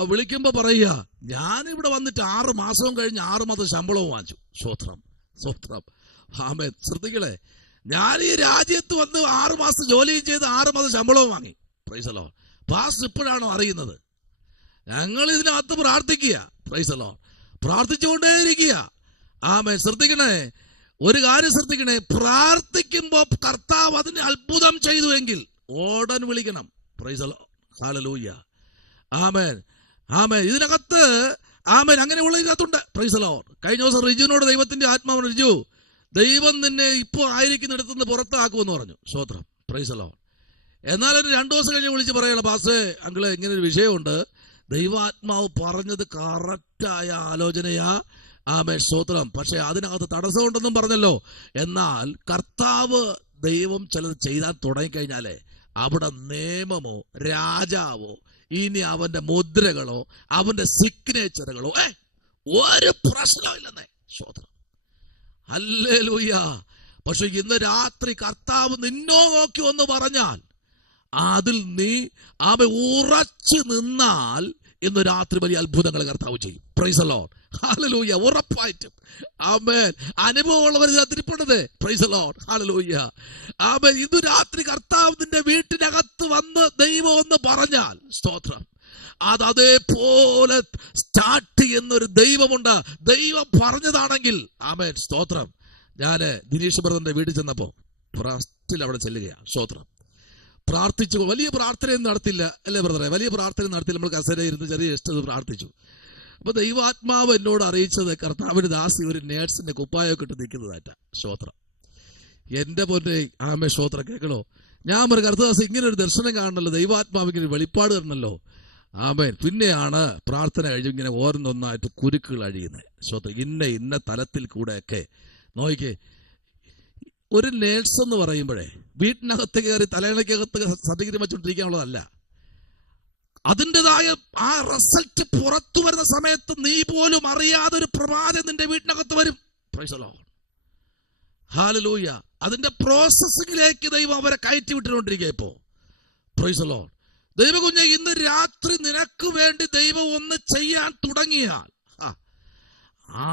വിളിക്കുമ്പോ പറയുക, ഞാനിവിടെ വന്നിട്ട് 6 മാസവും കഴിഞ്ഞ് 6 മാസം ശമ്പളവും വാങ്ങിച്ചു. സ്വത്രം. ആമേൻ. ശ്രദ്ധിക്കണേ, ഞാൻ ഈ രാജ്യത്ത് വന്ന് 6 മാസം ജോലിയും ചെയ്ത് 6 മാസം ശമ്പളവും വാങ്ങി. Price the Lord. പാസ്റ്റർ ഇപ്പോഴാണോ അറിയുന്നത്? ഞങ്ങൾ ഇതിനകത്ത് പ്രാർത്ഥിക്കുക. Praise the Lord. പ്രാർത്ഥിച്ചുകൊണ്ടേയിരിക്കുക. ആമേൻ. ശ്രദ്ധിക്കണേ, ഒരു കാര്യം ശ്രദ്ധിക്കണേ, പ്രാർത്ഥിക്കുമ്പോ കർത്താവ് അതിന് അത്ഭുതം ചെയ്തുവെങ്കിൽ ഓടൻ വിളിക്കണം. Price the Lord. ഹല്ലേലൂയ. ആമേൻ. ഇതിനകത്ത് അങ്ങനെയുള്ള ഇതിനകത്തുണ്ട്. Price the Lord. കഴിഞ്ഞ ദിവസം റിജുവിനോട് ദൈവത്തിന്റെ ആത്മാവ്, റിജു, ദൈവം നിന്നെ ഇപ്പോൾ ആയിരിക്കുന്നിടത്തുനിന്ന് പുറത്താക്കുമെന്ന് പറഞ്ഞു. സ്തോത്രം. Praise the Lord. എന്നാൽ ഒരു 2 ദിവസം കഴിഞ്ഞ് വിളിച്ച് പറയണം, പാസ്റ്റേ അങ്കിളെ ഇങ്ങനെ ഒരു വിഷയമുണ്ട്, ദൈവാത്മാവ് പറഞ്ഞത് കറക്റ്റായ ആലോചനയാ. ആമേൻ, സ്തോത്രം. പക്ഷെ അതിനകത്ത് തടസ്സമുണ്ടെന്നും പറഞ്ഞല്ലോ. എന്നാൽ കർത്താവ് ദൈവം ചിലത് ചെയ്താൽ തുടങ്ങിക്കഴിഞ്ഞാലേ അവിടെ നിയമമോ രാജാവോ ഇനി അവന്റെ മുദ്രകളോ അവന്റെ സിഗ്നേച്ചറുകളോ ഒരു പ്രശ്നമില്ലെന്നേ. സ്തോത്രം, ഹല്ലേലൂയ. പക്ഷെ ഇന്ന് രാത്രി കർത്താവ് നിന്നോ നോക്കി ഒന്ന് പറഞ്ഞാൽ അതിൽ നീ ഉറച്ചു നിന്നാൽ ഇന്ന് രാത്രി വലിയ അത്ഭുതങ്ങൾ കർത്താവ് ചെയ്യും. പ്രൈസ് ദി ലോർഡ്, ഹല്ലേലൂയ. ഉറപ്പായിട്ടും ആമേൻ. അനുഭവമുള്ളവർ അതിരിപ്പുള്ളത്. പ്രൈസ് ദി ലോർഡ്, ഹല്ലേലൂയ. ആമേൻ. ഇന്ന് രാത്രി കർത്താവ് നിന്റെ വീട്ടിനകത്ത് വന്ന് ദൈവം ഒന്ന് പറഞ്ഞാൽ, സ്തോത്രം, അത് അതേപോലെ സ്റ്റാർട്ട് ചെയ്യുന്നൊരു ദൈവമുണ്ട്. ദൈവം പറഞ്ഞതാണെങ്കിൽ ആമേൻ, സ്തോത്രം. ഞാന് ദിനേശ് ബ്രദറിന്റെ വീട്ടിൽ ചെന്നപ്പോ ഫസ്റ്റിൽ അവിടെ ചെല്ലുകയാണ്. സ്തോത്രം. പ്രാർത്ഥിച്ചു. വലിയ പ്രാർത്ഥനയൊന്നും നടത്തില്ല അല്ലേ ബ്രദറെ? വലിയ പ്രാർത്ഥന നടത്തില്ല. നമ്മൾ കസേരയിരുന്ന് ചെറിയ ഇഷ്ടം പ്രാർത്ഥിച്ചു. അപ്പൊ ദൈവാത്മാവ് എന്നോട് അറിയിച്ചത് കർത്താവിന്റെ ദാസി ഒരു നേഴ്സിന്റെ കുപ്പായൊക്കെ ഇട്ട് നിൽക്കുന്നതായിട്ടാ. സ്തോത്രം. എന്റെ പൊന്നെ ആമേ, സ്തോത്രം. കേൾക്കണോ? ഞാൻ പറഞ്ഞു, കർത്താദാസ് ഇങ്ങനെ ഒരു ദർശനം കാണണല്ലോ, ദൈവാത്മാവ് ഇങ്ങനെ വെളിപ്പാട് തരണല്ലോ. ആമേൻ. പിന്നെയാണ് പ്രാർത്ഥന കഴിഞ്ഞ് ഇങ്ങനെ ഓരോന്നൊന്നായിട്ട് കുരുക്കുകൾ അഴിയുന്നത്. സ്തോത്രം. ഇന്ന തലത്തിൽ കൂടെയൊക്കെ നോക്കിക്കേ. ഒരു നേഴ്സ് എന്ന് പറയുമ്പോഴേ വീട്ടിനകത്ത് കയറി തലയിണക്കകത്ത് സർട്ടിഫിക്കറ്റ് വെച്ചോണ്ടിരിക്കാനുള്ളതല്ല. അതിൻ്റെതായ ആ റിസൾട്ട് പുറത്തു വരുന്ന സമയത്ത് നീ പോലും അറിയാതെ ഒരു പ്രവാചകൻ നിന്റെ വീട്ടിനകത്ത് വരും. Price the Lord, hallelujah. അതിന്റെ പ്രോസസ്സിംഗിലേക്ക് ദൈവം അവരെ കയറ്റി വിട്ടുകൊണ്ടിരിക്കുക ഇപ്പോ. Price the Lord. ദൈവകുഞ്ഞെ, ഇന്ന് രാത്രി നിനക്ക് വേണ്ടി ദൈവം ഒന്ന് ചെയ്യാൻ തുടങ്ങിയാൽ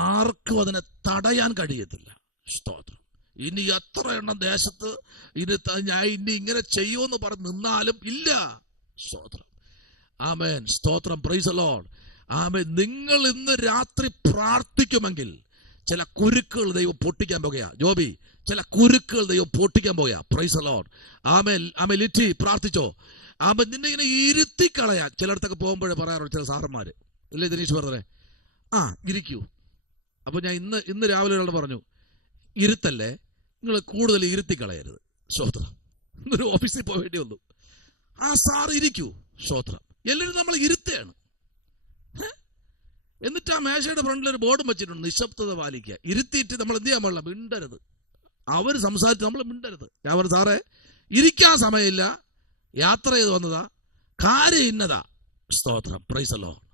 ആർക്കും അതിനെ തടയാൻ കഴിയത്തില്ല. സ്തോത്രം. ഇനി എത്ര എണ്ണം ദേശത്ത് ഞാൻ ഇനി ഇങ്ങനെ ചെയ്യുമെന്ന് പറഞ്ഞ് നിന്നാലും ഇല്ല. സ്തോത്രം, ആമേൻ, സ്തോത്രം. പ്രൈസ് ദി ലോർഡ്, ആമേൻ. നിങ്ങൾ ഇന്ന് രാത്രി പ്രാർത്ഥിക്കുമെങ്കിൽ ചില കുരുക്കുകൾ ദൈവം പൊട്ടിക്കാൻ പോകുകയാ. ജോബി, ചില കുരുക്കുകൾ ദൈവം പൊട്ടിക്കാൻ പോകുകയാ. പ്രൈസ് ദി ലോർഡ്, ആമേൻ. ആമേൻ. ലിറ്റി പ്രാർത്ഥിച്ചോ. ആമേൻ. നിന്നെ ഇങ്ങനെ ഇരുത്തിക്കളയാൻ ചിലയിടത്തൊക്കെ പോകുമ്പോഴേ പറയാറുണ്ട് ചില സാറന്മാര്, ഇല്ലേ ദിനേശ് പറഞ്ഞേ, ഇരിക്കൂ. അപ്പൊ ഞാൻ ഇന്ന് രാവിലെ ഒരാൾ പറഞ്ഞു, ഇരുത്തല്ലേ, നിങ്ങൾ കൂടുതൽ ഇരുത്തിക്കളയരുത്. സ്തോത്രം. ഇന്നൊരു ഓഫീസിൽ പോവേണ്ടി വന്നു. സാർ ഇരിക്കൂ. സ്തോത്രം. എല്ലാവരും നമ്മൾ ഇരുത്തുകയാണ്. എന്നിട്ട് ആ മേശയുടെ ഫ്രണ്ടിൽ ഒരു ബോർഡും വെച്ചിട്ടുണ്ട്, നിശബ്ദത പാലിക്കുക. ഇരുത്തിയിട്ട് നമ്മൾ എന്ത് ചെയ്യാൻ പാടില്ല? മിണ്ടരുത്. അവർ സംസാരിച്ച് നമ്മൾ മിണ്ടരുത്. ഞാൻ പറഞ്ഞു, സാറേ ഇരിക്കാൻ സമയമില്ല, യാത്ര ചെയ്ത് വന്നതാ, കാര്യം ഇന്നതാ. സ്തോത്രം. Praise the lord.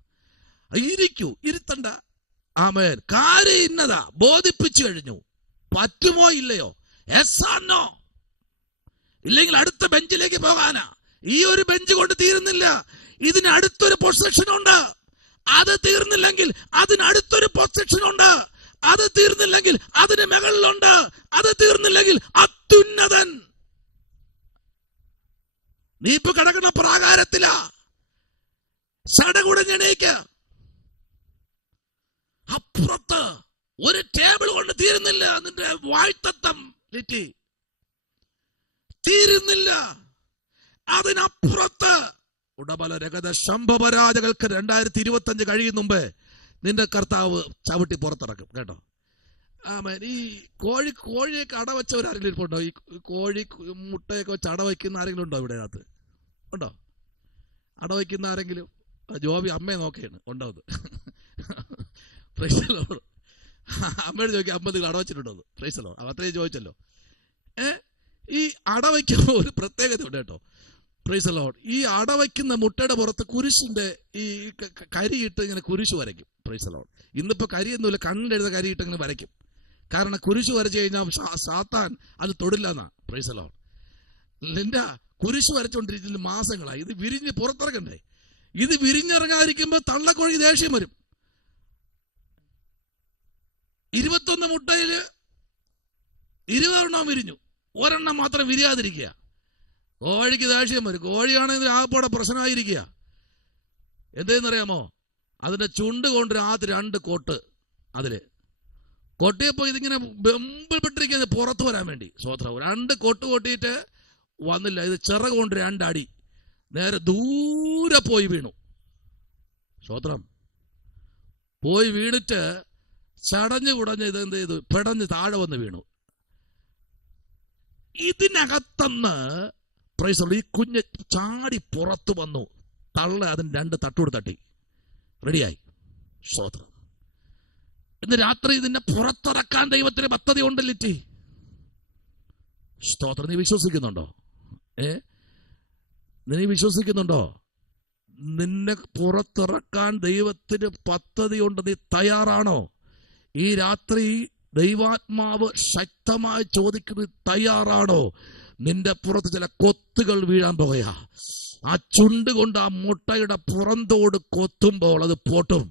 ഇരിക്കൂ, ഇരുത്തണ്ട. ആമേൻ. കാര്യം ഇന്നതാ, ബോധിപ്പിച്ചു കഴിഞ്ഞു. പറ്റുമോ ഇല്ലയോ? Yes or no? ഇല്ലെങ്കിൽ അടുത്ത ബെഞ്ചിലേക്ക് പോകാനാ. ഈ ഒരു ബെഞ്ച് കൊണ്ട് തീരുന്നില്ല, ഇതിന് അടുത്തൊരു പൊസിഷൻ ഉണ്ട്. അത് തീർന്നില്ലെങ്കിൽ അതിനടുത്തൊരു പൊസിഷൻ ഉണ്ട്. അത് തീർന്നില്ലെങ്കിൽ അതിന് മുകളിലുണ്ട്. അത് തീർന്നില്ലെങ്കിൽ അത്യുന്നതൻ. നീ ഇപ്പൊ കിടക്കുന്ന പ്രാകാരത്തിലാ. സടകുടഞ്ഞെണീക്ക്. അപ്പുറത്ത് ഒരു ടേബിൾ കൊണ്ട് തീരുന്നില്ല. നിന്റെ വാഴ്ത്തത്തം ലിറ്റി തീരുന്നില്ല. അതിനപ്പുറത്ത് ഉടബല രഗത ശംഭപരാജകൾക്ക് 2025 കഴിയും മുമ്പേ നിന്റെ കർത്താവ് ചവിട്ടി പുറത്തിറക്കും. കേട്ടോ? ആമേൻ. ഈ കോഴിയൊക്കെ അടവച്ചവരാരെങ്കിലും ഇരിപ്പുണ്ടോ? ഈ കോഴി മുട്ടയൊക്കെ വെച്ച് അടവയ്ക്കുന്ന ആരെങ്കിലും ഉണ്ടോ ഇവിടെ അകത്ത്? ഉണ്ടോ? അടവയ്ക്കുന്ന ആരെങ്കിലും? ജോബി അമ്മയെ നോക്കുകയാണ്. ഉണ്ടോ? അത് പ്രൈസ് ദി ലോർഡ്. അമ്മയോട് ചോദിക്കുക, അമ്മ നിങ്ങൾ അടവച്ചിട്ടുണ്ടോ? Price the Lord. അത്രയും ചോദിച്ചല്ലോ. ഈ അടവയ്ക്കുന്ന ഒരു പ്രത്യേകത ഉണ്ട് കേട്ടോ. Praise the Lord. ഈ അടവയ്ക്കുന്ന മുട്ടയുടെ പുറത്ത് കുരിശിന്റെ ഈ കരിയിട്ട് ഇങ്ങനെ കുരിശ് വരയ്ക്കും. Price the Lord. ഇന്നിപ്പോ കരിയൊന്നുമില്ല, കണ്ണിലെഴുത കരിയിട്ട് ഇങ്ങനെ വരയ്ക്കും. കാരണം കുരിശ് വരച്ചു കഴിഞ്ഞാൽ സാത്താൻ അത് തൊടില്ല എന്നാ. Price the Lord. നിന്റെ കുരിശ് വരച്ചോണ്ടിരിക്കുന്ന മാസങ്ങളായി. ഇത് വിരിഞ്ഞ് പുറത്തിറക്കണ്ടേ? ഇത് വിരിഞ്ഞിറങ്ങാതിരിക്കുമ്പോ തള്ളക്കോഴി ദേഷ്യം വരും. 21 മുട്ടയില് 20 എണ്ണം വിരിഞ്ഞു, ഒരെണ്ണം മാത്രം വിരിയാതിരിക്കുക. കോഴിക്ക് ദേഷ്യം വരും. കോഴിയാണെങ്കിൽ ആകപ്പാടെ പ്രശ്നമായിരിക്കുക. എന്തെന്നറിയാമോ? അതിന്റെ ചുണ്ട് കൊണ്ട് രാത്രി 2 കോട്ട് അതില് കൊട്ടിയപ്പോ ഇതിങ്ങനെ ബെമ്പിൽപ്പെട്ടിരിക്കുന്നത് പുറത്തു വരാൻ വേണ്ടി. സ്വത്രം 2 കൊട്ട് കൊട്ടിയിട്ട് വന്നില്ല. ഇത് ചിറക് കൊണ്ട് 2 അടി നേരെ ദൂരെ പോയി വീണു. സ്വത്രം പോയി വീണിട്ട് ചടഞ്ഞു കുടഞ്ഞ് ഇതെന്ത് ചെയ്തു? പെടഞ്ഞ് താഴെ വന്ന് വീണു. ഇതിനകത്തുനിന്ന് ഈ കുഞ്ഞ് ചാടി പുറത്തു വന്നു. തള്ള അതിന് 2 തട്ടൂട് തട്ടി റെഡിയായി. സ്തോത്രം. ഇന്ന് രാത്രി നിന്നെ പുറത്തിറക്കാൻ ദൈവത്തിന് പദ്ധതി ഉണ്ട്. ലിറ്റി സ്തോത്രം. നീ വിശ്വസിക്കുന്നുണ്ടോ? നീ വിശ്വസിക്കുന്നുണ്ടോ? നിന്നെ പുറത്തിറക്കാൻ ദൈവത്തിന് പദ്ധതിയുണ്ട്. നീ തയ്യാറാണോ? ഈ രാത്രി ദൈവാത്മാവ് ശക്തമായി ചോദിക്കുന്നത്, തയ്യാറാണോ? നിന്റെ പുറത്ത് ചില കൊത്തുകൾ വീഴാൻ പോകയാ. ആ ചുണ്ട് കൊണ്ട് ആ മുട്ടയുടെ പുറന്തോട് കൊത്തുമ്പോൾ അത് പൊട്ടും.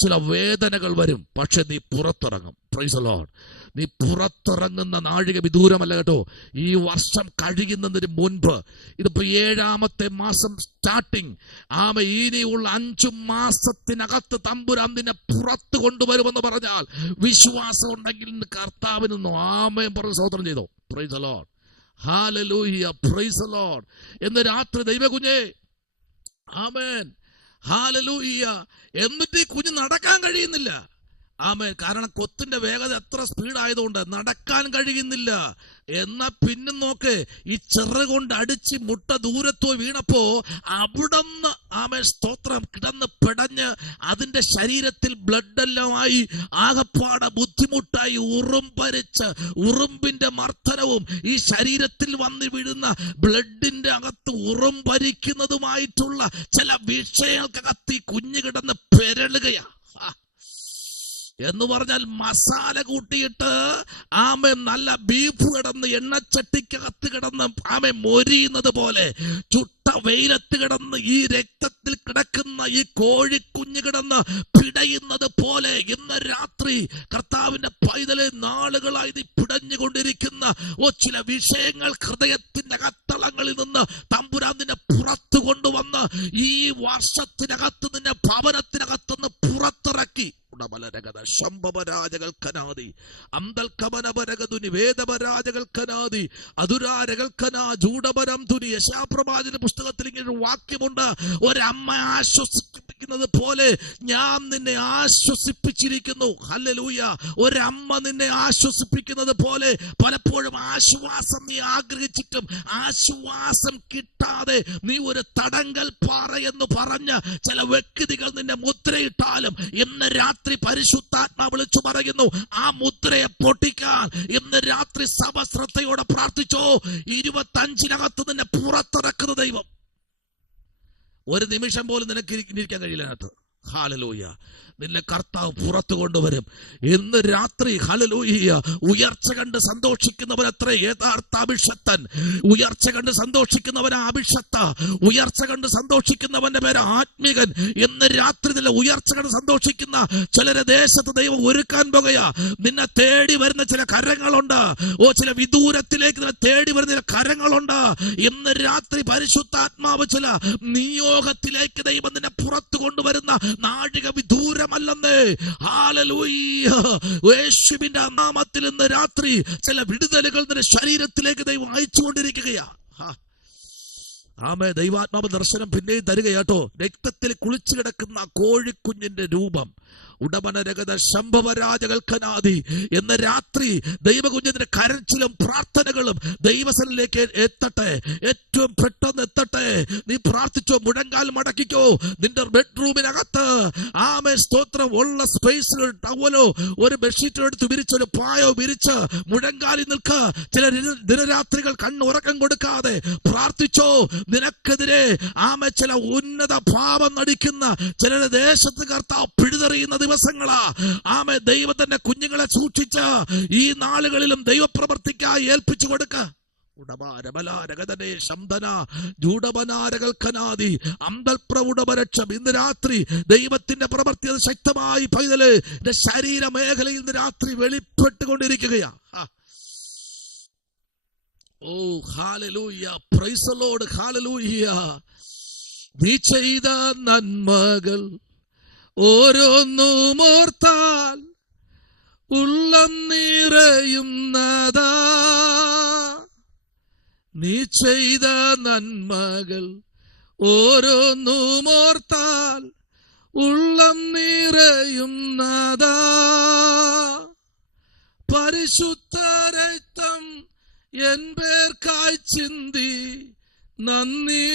ചില വേദനകൾ വരും. പക്ഷെ നീ പുറത്തിറങ്ങും. Price the Lord. നീ പുറത്തിറങ്ങുന്ന നാഴിക വിദൂരമല്ല കേട്ടോ. ഈ വർഷം കഴിയുന്നതിന് മുൻപ്, ഇതിപ്പോ 7ാമത്തെ മാസം സ്റ്റാർട്ടിങ്, ഇനിയുള്ള 5 മാസത്തിനകത്ത് തമ്പുരാൻ നിന്നെ പുറത്ത് കൊണ്ടുവരുമെന്ന് പറഞ്ഞാൽ വിശ്വാസം ഉണ്ടെങ്കിൽ കർത്താവിനൊന്നു ആമേൻ പറഞ്ഞ് സ്തോത്രം ചെയ്തോ. Price the Lord. ഹല്ലേലൂയ. Praise the Lord. എന്ന് രാത്രി ദൈവകുഞ്ഞേ, ആമേൻ, ഹല്ലേലൂയ. എന്നിട്ട് ഈ കുഞ്ഞ് നടക്കാൻ കഴിയുന്നില്ല. ആമേൻ. കാരണം കൊത്തിന്റെ വേഗത എത്ര സ്പീഡായതുകൊണ്ട് നടക്കാൻ കഴിയുന്നില്ല. എന്നാ പിന്നെ നോക്ക്, ഈ ചെറുകൊണ്ട് അടിച്ച് മുട്ട ദൂരത്തോ വീണപ്പോ അവിടന്ന് സ്തോത്രം കിടന്ന് പിടഞ്ഞ് അതിന്റെ ശരീരത്തിൽ ബ്ലഡ് എല്ലാമായി ആകപ്പാടെ ബുദ്ധിമുട്ടായി ഉറുമ്പരിച്ച് ഉറുമ്പിന്റെ മർദ്ദനവും ഈ ശരീരത്തിൽ വന്ന് വീഴുന്ന ബ്ലഡിന്റെ അകത്ത് ഉറുമ്പരിക്കുന്നതുമായിട്ടുള്ള ചില വിഷയങ്ങൾക്കകത്ത് ഈ കുഞ്ഞ് കിടന്ന് പെരളുകയാ. എന്ന് പറഞ്ഞാൽ മസാല കൂട്ടിയിട്ട് നല്ല ബീഫ് കിടന്ന് എണ്ണച്ചട്ടിക്കകത്ത് കിടന്ന് മൊരിയുന്നത് പോലെ, ചുട്ട വെയിലത്ത് കിടന്ന് ഈ രക്തത്തിൽ കിടക്കുന്ന ഈ കോഴിക്കുഞ്ഞ് കിടന്ന് പിടയുന്നത് പോലെ ഇന്ന് രാത്രി കർത്താവിന്റെ പൈതലെ നാളുകളായി നീ പിടഞ്ഞുകൊണ്ടിരിക്കുന്ന ചില വിഷയങ്ങൾ ഹൃദയത്തിന്റെ അകത്തളങ്ങളിൽ നിന്ന് തമ്പുരാൻ നിന്നെ പുറത്തു കൊണ്ടുവന്ന് ഈ വർഷത്തിനകത്ത് നിന്നെ ഭവനത്തിനകത്തുനിന്ന് പുറത്തിറക്കി. ശംഭവരാജകൽക്കനാദി അന്തൽക്കമനപരകതുനി വേദപരാജകൽക്കനാദി അതുരാരകൽക്കനാ ജൂഡപരം തുനി. യശാപ്രവാചന പുസ്തകത്തിൽ ഇങ്ങനെ ഒരു വാക്യമുണ്ട്, ഒരമ്മ ആശ്വസിപ്പിക്കുന്നത് പോലെ ഞാൻ നിന്നെ ആശ്വസിപ്പിച്ചിരിക്കുന്നു. ഹല്ലേലൂയ. ഒരമ്മ നിന്നെ ആശ്വസിപ്പിക്കുന്നത് പോലെ പലപ്പോഴും ആശ്വാസം നീ ആഗ്രഹിച്ചിട്ടും ആശ്വാസം കിട്ടാതെ നീ ഒരു തടങ്കൽ പാറ എന്ന് പറഞ്ഞ് ചില വ്യക്തികൾ നിന്നെ മുദ്രയിട്ടാലും ഇന്ന് രാത്രി പരിശുദ്ധാത്മാ വിളിച്ചു പറയുന്നു, ആ മുദ്രയെ പൊട്ടിക്കാൻ ഇന്ന് രാത്രി സഭ ശ്രദ്ധയോടെ പ്രാർത്ഥിച്ചോ. 25-നകത്ത് നിന്നെ പുറത്തിറക്കുന്ന ദൈവം. ഒരു നിമിഷം പോലും നിനക്ക് ഇരിക്കാൻ കഴിയില്ല അതിനകത്ത്. ഹല്ലേലൂയ. നിന്നെ കർത്താവ് പുറത്തു കൊണ്ടുവരും ഇന്ന് രാത്രി. ഹല്ലേലൂയ. ഉയർച്ച കണ്ട് സന്തോഷിക്കുന്നവനത്ര യഥാർത്ഥ അഭിഷക്തൻ. ഉയർച്ച കണ്ട് സന്തോഷിക്കുന്നവനാ അഭിഷക്ത. ഉയർച്ച കണ്ട് സന്തോഷിക്കുന്നവന്റെ പേര് ആത്മീകൻ. ഇന്ന് രാത്രി നില ഉയർച്ച കണ്ട് സന്തോഷിക്കുന്ന ചിലരെ ദേശത്ത് ദൈവം ഒരുക്കാൻ പോകുകയാ. നിന്നെ തേടി വരുന്ന ചില കരങ്ങളുണ്ട്. ചില വിദൂരത്തിലേക്ക് നിന്നെ തേടി വരുന്ന ചില കരങ്ങളുണ്ട്. ഇന്ന് രാത്രി പരിശുദ്ധാത്മാവ് ചില നിയോഗത്തിലേക്ക് ദൈവം നിന്നെ പുറത്തു കൊണ്ടുവരുന്ന നാഴിക വിദൂരമല്ലെന്നേ. ഹല്ലേലൂയ. യേശുവിന്റെ നാമത്തിൽ ഇന്ന് രാത്രി ചില വിടുതലുകൾ നിന്റെ ശരീരത്തിലേക്ക് ദൈവം അയച്ചുകൊണ്ടിരിക്കുകയാ. ദൈവാത്മാവ് ദർശനം പിന്നെയും തരികയാട്ടോ. രക്തത്തിൽ കുളിച്ചു കിടക്കുന്ന കോഴിക്കുഞ്ഞിന്റെ രൂപം ഉടമനരഗത ശംഭവരാജകൽക്കനാദി എന്ന രാത്രി ദൈവകുഞ്ഞിന്റെ കരച്ചിലും പ്രാർത്ഥനകളും ദൈവസനിലേക്ക് എത്തട്ടെ. ഏറ്റവും പെട്ടെന്ന് എത്തട്ടെ. നീ പ്രാർത്ഥിച്ചോ, മുഴങ്കാൽ മടക്കിക്കോ. നിന്റെ ബെഡ്റൂമിനകത്ത് സ്തോത്രം ഉള്ള സ്പേസിൽ ടവലോ ഒരു ബെഡ്ഷീറ്റോ എടുത്ത് വിരിച്ചൊരു പായോ വിരിച്ച് മുഴങ്കാലിൽ നിൽക്ക. ചില ദിനരാത്രികൾ കണ്ണുറക്കം കൊടുക്കാതെ പ്രാർത്ഥിച്ചോ. നിനക്കെതിരെ ചില ഉന്നത ഭാവം നടിക്കുന്ന ചിലരുടെ ദേശത്ത് കർത്താവ് പിഴുതെറിയുന്ന ദിവസങ്ങളാ. ദൈവത്തിന്റെ കുഞ്ഞുങ്ങളെ സൂക്ഷിച്ച് ഈ നാളുകളിലും ദൈവപ്രവർത്തിക്കായി ഏൽപ്പിച്ചു കൊടുക്ക. ഇന്ന് രാത്രി ദൈവത്തിന്റെ പ്രവൃത്തി അത് ശക്തമായി പൈതല് ശരീര മേഖലയിൽ ഇന്ന് രാത്രി വെളിപ്പെട്ടുകൊണ്ടിരിക്കുകയാ. ഓ ഹല്ലേലൂയ. Praise the Lord. ഹല്ലേലൂയ. നീ ചെയ്ത നന്മകൾ ഓരോന്നും ഓർത്താൽ ഉള്ളം നിറയുന്നതാ. നീ ചെയ്ത നന്മകൾ ഓരോന്നും ഓർത്താൽ ഉള്ളം നിറയുന്നതാ. പരിശുദ്ധ രക്തം എൻ പേർക്കായി ചിന്തി നന്ദി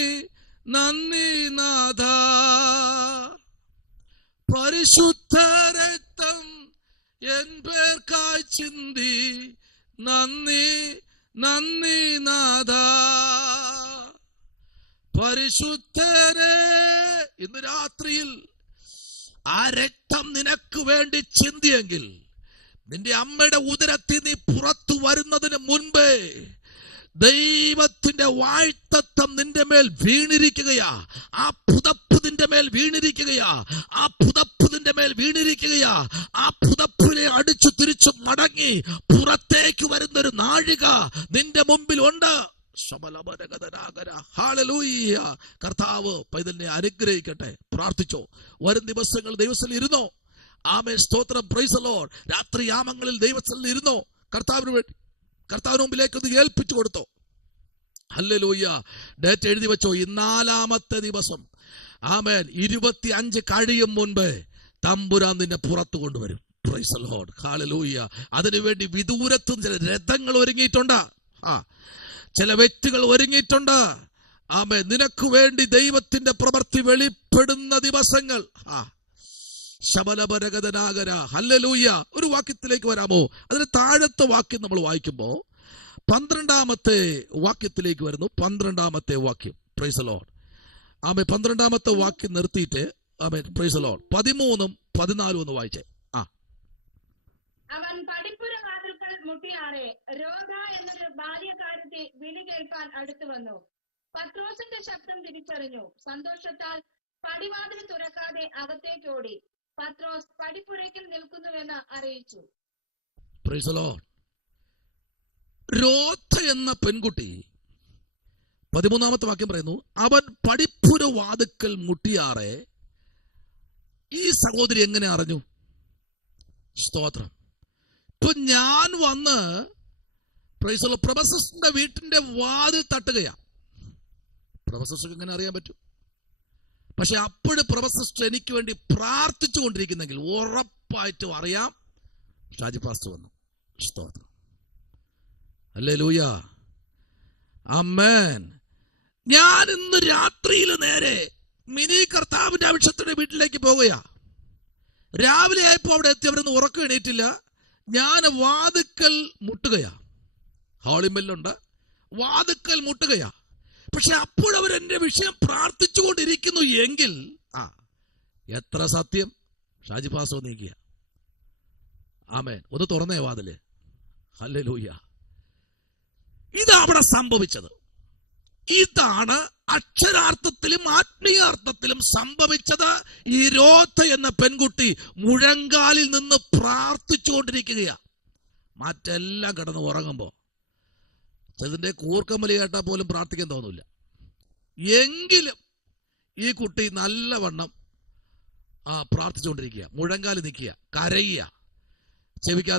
നന്ദി നാഥാ. പരിശുദ്ധ രക്തം എൻ പേർക്കായി ചിന്തി നന്ദി നന്ദി നാഥ. പരിശുദ്ധനെ, ഇന്ന് രാത്രിയിൽ ആ രക്തം നിനക്ക് വേണ്ടി ചിന്തിയെങ്കിൽ നിന്റെ അമ്മയുടെ ഉദരത്തിൽ നീ പുറത്തു വരുന്നതിന് മുൻപേ ദൈവത്തിന്റെ വാഴ്ത്തത്വം നിന്റെ മേൽ വീണിരിക്കുകയാ. ആ പുതപ്പ് നിന്റെ മേൽ വീണിരിക്കുകയാ. ആ പുതപ്പ് നിന്റെ മേൽ വീണിരിക്കുകയാ. ആ പുതപ്പിനെ അടിച്ചു തിരിച്ചു മടങ്ങി പുറത്തേക്ക് വരുന്നൊരു നാഴിക നിന്റെ മുമ്പിൽ ഉണ്ട്. ഹല്ലേലൂയ. കർത്താവ് പൈതലിനെ അനുഗ്രഹിക്കട്ടെ. പ്രാർത്ഥിച്ചോ. വരും ദിവസങ്ങൾ ദൈവത്തിൽ ഇരുന്നോ. ആമേൻ, സ്തോത്രം, പ്രൈസ് ദി ലോർഡ്. രാത്രി യാമങ്ങളിൽ ദൈവത്തിൽ ഇരുന്നോ. കർത്താവിന് വേണ്ടി കർത്താവിന് മുമ്പിലേക്ക് ഒന്ന് ഏൽപ്പിച്ചു കൊടുത്തോ. ഹല്ലേലൂയ. ഡേറ്റ് എഴുതി വെച്ചോ. ഈ 4-ാമത്തെ ദിവസം, ആമേൻ, 25 കഴിയും മുൻപേ തമ്പുരാൻ നിന്നെ പുറത്തു കൊണ്ടുവരും. Price the Lord. ഹല്ലേലൂയ. അതിനുവേണ്ടി വിദൂരത്തും ചില രഥങ്ങൾ ഒരുങ്ങിയിട്ടുണ്ട്. ചില വ്യക്തികൾ ഒരുങ്ങിയിട്ടുണ്ട്. ആമേൻ, നിനക്ക് വേണ്ടി ദൈവത്തിന്റെ പ്രവൃത്തി വെളിപ്പെടുന്ന ദിവസങ്ങൾ. ശബലപരഗതനാഗര. ഹല്ലേലൂയ. ഒരു വാക്യത്തിലേക്ക് വരാമോ? അതിന് താഴത്തെ വാക്യം നമ്മൾ വായിക്കുമ്പോ 12-ാമത്തെ വാക്യത്തിലേക്ക് വരുന്നു. 12-ാമത്തെ വാക്യം. Praise the Lord. ആമേൻ. 12-ാമത്തെ വാക്യം നിർത്തിയിട്ട് ആമേൻ, പ്രൈസ് ദി ലോർഡ്, 13ഉം 14ഉം ഒന്ന് വായിച്ചേ. അവൻ പടിപ്പുര വാതിൽക്കൽ മുട്ടിയാറെ രോധ എന്നൊരു ബാല്യക്കാരത്തെ വിളി കേൾപ്പാൻ അടുത്തു വന്നു. പത്രോസിന്റെ ശബ്ദം തിരിച്ചറിഞ്ഞു. സന്തോഷത്താൽ പടിവാതിൽ തുറക്കാതെ അകത്തേക്കോടി. പത്രോസ് പടിപ്പുരയ്ക്കൽ നിൽക്കുന്നുവെന്ന് അറിയിച്ചു. Price the Lord. രോധ എന്ന പെൺകുട്ടി, 13-ാമത്തെ വാക്യം പറയുന്നു, അവൻ പടിപ്പുര വാതിൽക്കൽ മുട്ടിയാറെ. ഈ സഹോദരി എങ്ങനെ അറിഞ്ഞു? സ്തോത്രം. ഇപ്പൊ ഞാൻ വന്ന് പ്രൈസ് ദി ലോർഡ് പ്രൊഫസറിന്റെ വീട്ടിന്റെ വാതിൽ തട്ടുകയാ. പ്രൊഫസർക്ക് എങ്ങനെ അറിയാൻ പറ്റും? പക്ഷെ അപ്പോഴും പ്രൊഫസർ എനിക്ക് വേണ്ടി പ്രാർത്ഥിച്ചു കൊണ്ടിരിക്കുന്നെങ്കിൽ ഉറപ്പായിട്ടും അറിയാം ഷാജി പാസ്റ്റർ വന്നു. സ്തോത്രം. ഹല്ലേലൂയ. ആമേൻ. ഞാൻ ഇന്ന് രാത്രിയിൽ നേരെ മിനി കർത്താവിന്റെ അഭിഷേകത്തിന്റെ വീട്ടിലേക്ക് പോവുകയാ. രാവിലെ ആയപ്പോ അവിടെ എത്തിയവരൊന്നും ഉറക്കം എണീറ്റില്ല. ഞാൻ വാതുക്കൽ മുട്ടുകയാ. ഹോളിമെല്ലുണ്ട്, വാതുക്കൽ മുട്ടുകയാ. പക്ഷെ അപ്പോഴവർ എന്റെ വിഷയം പ്രാർത്ഥിച്ചുകൊണ്ടിരിക്കുന്നു എങ്കിൽ എത്ര സത്യം. ഷാജി പാസ്റ്റർ നീക്കിയ. ആമേൻ. ഒന്ന് തുറന്നേ വാതില്. ഹല്ലേലൂയ. ഇതാ അവിടെ സംഭവിച്ചത്. ഇതാണ് അക്ഷരാർത്ഥത്തിലും ആത്മീയാർത്ഥത്തിലും സംഭവിച്ചത്. ഈ രോധ എന്ന പെൺകുട്ടി മുഴങ്കാലിൽ നിന്ന് പ്രാർത്ഥിച്ചുകൊണ്ടിരിക്കുകയാ. മറ്റെല്ലാം കിടന്ന് ഉറങ്ങുമ്പോ ഇതിന്റെ കൂർക്കമ്മലി കേട്ടാൽ പോലും പ്രാർത്ഥിക്കാൻ തോന്നില്ല. എങ്കിലും ഈ കുട്ടി നല്ലവണ്ണം പ്രാർത്ഥിച്ചുകൊണ്ടിരിക്കുക. മുഴങ്കാലിൽ നിൽക്കുക, കരയുക. എനിക്ക്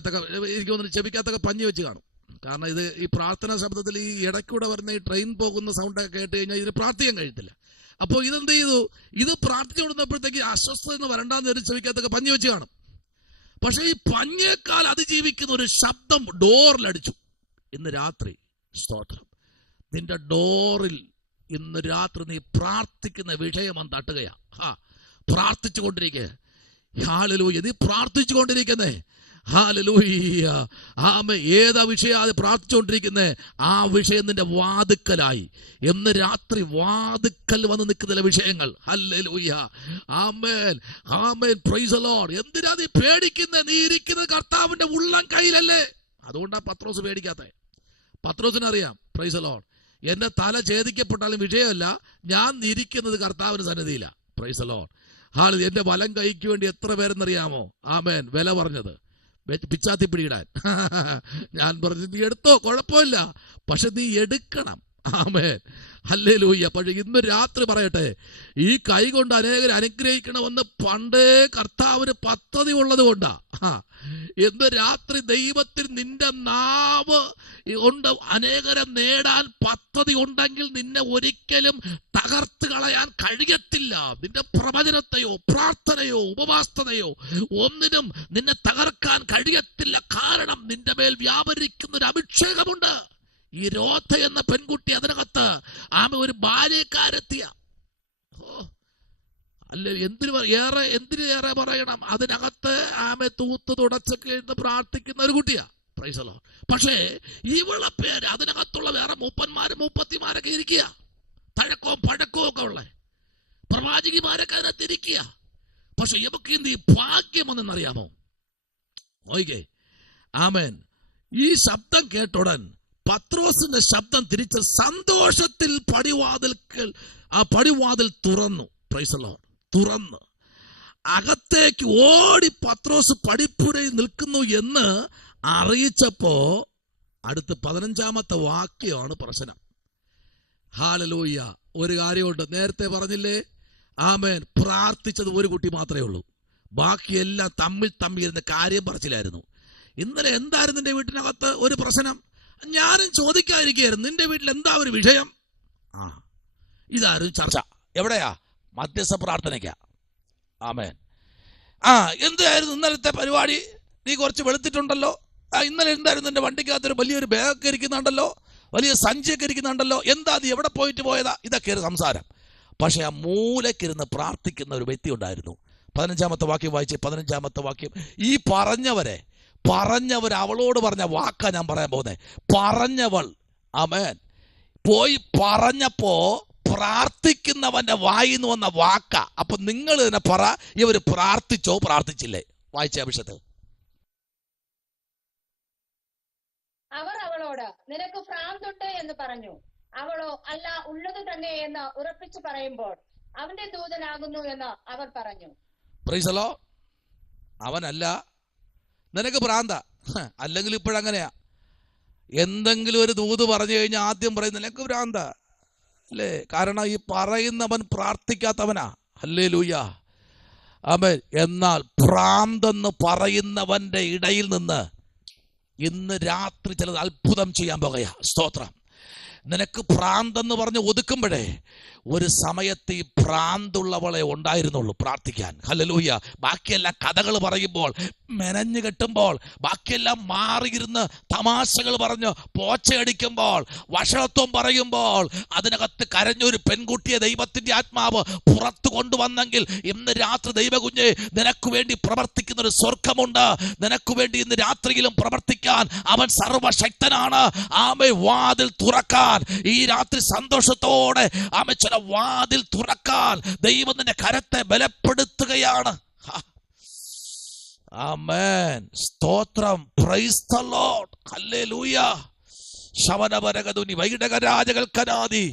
തോന്നുന്നു ചെവിക്കകത്തൊക്കെ പഞ്ഞി വെച്ച് കാണും. കാരണം ഇത് ഈ പ്രാർത്ഥനാ ശബ്ദത്തിൽ ഈ ഇടയ്ക്കൂടെ വരുന്ന ഈ ട്രെയിൻ പോകുന്ന സൗണ്ടൊക്കെ കേട്ട് കഴിഞ്ഞാൽ ഇതിന് പ്രാർത്ഥിക്കാൻ കഴിയത്തില്ല. അപ്പോൾ ഇതെന്ത് ചെയ്തു? ഇത് പ്രാർത്ഥിച്ചു കൊടുത്തപ്പോഴത്തേക്ക് അസ്വസ്ഥത എന്ന് വരണ്ടാന്ന് ഒരു ചെവിക്കകത്തൊക്കെ പഞ്ഞി വെച്ച് കാണും. പക്ഷെ ഈ പഞ്ഞേക്കാൾ അതിജീവിക്കുന്ന ഒരു ശബ്ദം ഡോറിലടിച്ചു. ഇന്ന് രാത്രി, സ്തോത്രം, നിന്റെ ഡോറിൽ ഇന്ന് രാത്രി നീ പ്രാർത്ഥിക്കുന്ന വിഷയം അന്ന് തട്ടുകയാ. പ്രാർത്ഥിച്ചു കൊണ്ടിരിക്കുക. ഹല്ലേലൂയ. നീ പ്രാർത്ഥിച്ചു കൊണ്ടിരിക്കുന്നേ. ഹല്ലേലൂയ. ആമേൻ. ഏതാ വിഷയം അത് പ്രാർത്ഥിച്ചുകൊണ്ടിരിക്കുന്നേ? ആ വിഷയം നിന്റെ വാതുക്കലായി. ഇന്ന് രാത്രി വാതുക്കൽ വന്ന് നിൽക്കുന്ന ചില വിഷയങ്ങൾ. Hallelujah. Amen. Amen. Praise the Lord. എന്തിനാ നീ പേടിക്കുന്നേ? നീ ഇരിക്കുന്നത് കർത്താവിന്റെ ഉള്ളം കയ്യിലല്ലേ. അതുകൊണ്ടാ പത്രോസ് പേടിക്കാത്ത. പത്രോസിനറിയാം, പ്രൈസ് ദി ലോർഡ്, എന്റെ തല ഛേദിക്കപ്പെട്ടാലും വിഷയമല്ല, ഞാൻ ഇരിക്കുന്നത് കർത്താവിന് സന്നിധിയില്ല. Price the Lord. എന്റെ വലം കൈക്ക് വേണ്ടി എത്ര പേരെന്നറിയാമോ ആമേൻ വില പറഞ്ഞത്? പിച്ചാത്തി പിടിയിടാൻ. ഞാൻ പറഞ്ഞു നീ എടുത്തോ, കുഴപ്പമില്ല, പക്ഷെ നീ എടുക്കണം. ആമേൻ. ഹല്ലേലൂയ. പക്ഷെ ഇന്ന് രാത്രി പറയട്ടെ, ഈ കൈ കൊണ്ട് അനേകരെ അനുഗ്രഹിക്കണമെന്ന് പണ്ടേ കർത്താവിന് പദ്ധതി ഉള്ളത് കൊണ്ടാ. ഇന്ന് രാത്രി ദൈവത്തിൽ നിന്റെ നാവ് കൊണ്ട് അനേകരെ നേടാൻ പദ്ധതി ഉണ്ടെങ്കിൽ നിന്നെ ഒരിക്കലും തകർത്ത് കളയാൻ കഴിയത്തില്ല. നിന്റെ പ്രവചനത്തെയോ പ്രാർത്ഥനയോ ഉപവാസതയോ ഒന്നിനും നിന്നെ തകർക്കാൻ കഴിയത്തില്ല. കാരണം നിന്റെ മേൽ വ്യാപരിക്കുന്ന ഒരു അഭിഷേകമുണ്ട്. ഈ രോധ എന്ന പെൺകുട്ടി അതിനകത്ത് ആമ ഒരു ബാല്യക്കാരെത്തിയ. അല്ലെ എന്തിന് ഏറെ പറയണം, അതിനകത്ത് ആമെ തൂത്ത് തുടച്ചൊക്കെ ഇരുന്ന് പ്രാർത്ഥിക്കുന്ന ഒരു കുട്ടിയാ. Price the Lord. പക്ഷേ ഇവളെ പേര് അതിനകത്തുള്ള വേറെ മൂപ്പന്മാരും മൂപ്പത്തിമാരൊക്കെ ഇരിക്കുക, തഴക്കവും പഴക്കവും ഒക്കെ ഉള്ള പ്രവാചകിമാരൊക്കെ അതിനകത്ത് ഇരിക്കുക. പക്ഷെ ഇവക്ക് എന്ത് ഈ ഭാഗ്യം ഒന്നെന്നറിയാമോ? ഓക്കെ, ആമേൻ. ഈ ശബ്ദം കേട്ടുടൻ പത്രോസിന്റെ ശബ്ദം തിരിച്ച് സന്തോഷത്തിൽ പടിവാതിൽ തുറന്നു. Price the Lord. തുറന്ന് അകത്തേക്ക് ഓടി പത്രോസ് പടിപ്പുരയിൽ നിൽക്കുന്നു എന്ന് അറിയിച്ചപ്പോ അടുത്ത 15-ാമത്തെ വാക്യമാണ് പ്രശ്നം. ഹല്ലേലൂയ. ഒരു കാര്യമുണ്ട്, നേരത്തെ പറഞ്ഞില്ലേ, ആമേൻ, പ്രാർത്ഥിച്ചത് ഒരു കുട്ടി മാത്രമേ ഉള്ളൂ, ബാക്കിയെല്ലാം തമ്മിൽ ഇരുന്ന കാര്യം പറച്ചിലായിരുന്നു. ഇന്നലെ എന്തായിരുന്നു നിന്റെ വീട്ടിനകത്ത് ഒരു പ്രശ്നം? ഞാനും ചോദിക്കാതിരിക്കുകയായിരുന്നു, നിന്റെ വീട്ടിൽ എന്താ ഒരു വിഷയം? ഇതാരും ചർച്ച. എവിടെയാ? മധ്യസ്ഥ പ്രാർത്ഥനയ്ക്കാ. ആമേൻ. എന്തായിരുന്നു ഇന്നലത്തെ പരിപാടി? നീ കുറച്ച് വെളുത്തിട്ടുണ്ടല്ലോ. ഇന്നലെ എന്തായിരുന്നു നിന്റെ വണ്ടിക്കകത്തൊരു വലിയൊരു ബാഗൊക്കെ ഇരിക്കുന്നുണ്ടല്ലോ, വലിയ സഞ്ചിയൊക്കെ ഇരിക്കുന്നുണ്ടല്ലോ, എന്താ നീ എവിടെ പോയതാ? ഇതൊക്കെ ഒരു സംസാരം. പക്ഷെ ആ മൂലക്കിരുന്ന് പ്രാർത്ഥിക്കുന്ന ഒരു വ്യക്തി ഉണ്ടായിരുന്നു. 15-ാമത്തെ വാക്യം വായിച്ചേ. 15-ാമത്തെ വാക്യം. ഈ പറഞ്ഞവർ അവളോട് പറഞ്ഞ വാക്കാ ഞാൻ പറയാൻ പോകുന്നത്. പറഞ്ഞവൾ, ആമേൻ, പോയി പറഞ്ഞപ്പോ പ്രാർത്ഥിക്കുന്നവന്റെ വായിന്ന് വന്ന വാക്ക. അപ്പൊ നിങ്ങൾ തന്നെ പറ, ഇവര് പ്രാർത്ഥിച്ചോ പ്രാർത്ഥിച്ചില്ലേ? വായിച്ച അഭിഷത്ത്. അവർ അവളോട് നിനക്ക് ഭ്രാന്തുണ്ട് എന്ന് പറഞ്ഞു. അവളോ അല്ല, ഉള്ളത് തന്നെ എന്ന് ഉറപ്പിച്ചു പറയുമ്പോൾ അവന്റെ ദൂതനാകുന്നു എന്ന് അവർ പറഞ്ഞു. Praise the Lord. അവനല്ല, നിനക്ക് ഭ്രാന്ത. അല്ലെങ്കിൽ ഇപ്പോഴങ്ങനെയാ, എന്തെങ്കിലും ഒരു ദൂത് പറഞ്ഞു കഴിഞ്ഞാൽ ആദ്യം പറയും നിനക്ക് ഭ്രാന്ത അല്ലേ? കാരണം ഈ പറയുന്നവൻ പ്രാർത്ഥിക്കാത്തവനാ. ഹല്ലേലൂയ. ആമേൻ. എന്നാൽ ഭ്രാന്തെന്ന് പറയുന്നവന്റെ ഇടയിൽ നിന്ന് ഇന്ന് രാത്രി ചിലത് അത്ഭുതം ചെയ്യാൻ പോകുകയാ. സ്തോത്രം. നിനക്ക് ഭ്രാന്തെന്ന് പറഞ്ഞ് ഒതുക്കുമ്പോഴേ ഒരു സമയത്ത് ഈ ഭ്രാന്തുള്ളവളെ ഉണ്ടായിരുന്നുള്ളൂ പ്രാർത്ഥിക്കാൻ. ഹല്ലേലൂയ. ബാക്കിയെല്ലാം കഥകൾ പറയുമ്പോൾ, മെനഞ്ഞു കെട്ടുമ്പോൾ, ബാക്കിയെല്ലാം മാറിയിരുന്ന് തമാശകൾ പറഞ്ഞ് പോച്ചയടിക്കുമ്പോൾ, വഷളത്വം പറയുമ്പോൾ, അതിനകത്ത് കരഞ്ഞൊരു പെൺകുട്ടിയെ ദൈവത്തിന്റെ ആത്മാവ് പുറത്തു കൊണ്ടുവന്നെങ്കിൽ ഇന്ന് രാത്രി ദൈവകുഞ്ഞെ നിനക്ക് വേണ്ടി പ്രവർത്തിക്കുന്ന ഒരു സ്വർഗമുണ്ട്. നിനക്ക് വേണ്ടി ഇന്ന് രാത്രിയിലും പ്രവർത്തിക്കാൻ അവൻ സർവശക്തനാണ്. ആമേ, വാതിൽ തുറക്കാൻ ഈ രാത്രി സന്തോഷത്തോടെ ആമേ ചില വാതിൽ തുറക്കാൻ ദൈവം നിന്റെ കരത്തെ ബലപ്പെടുത്തുകയാണ്. ആമേൻ. സ്തോത്രം. Praise the Lord. ഹല്ലേലൂയ. ശവനവരകതുനി വൈഡകരാജകൽക്കനാദി.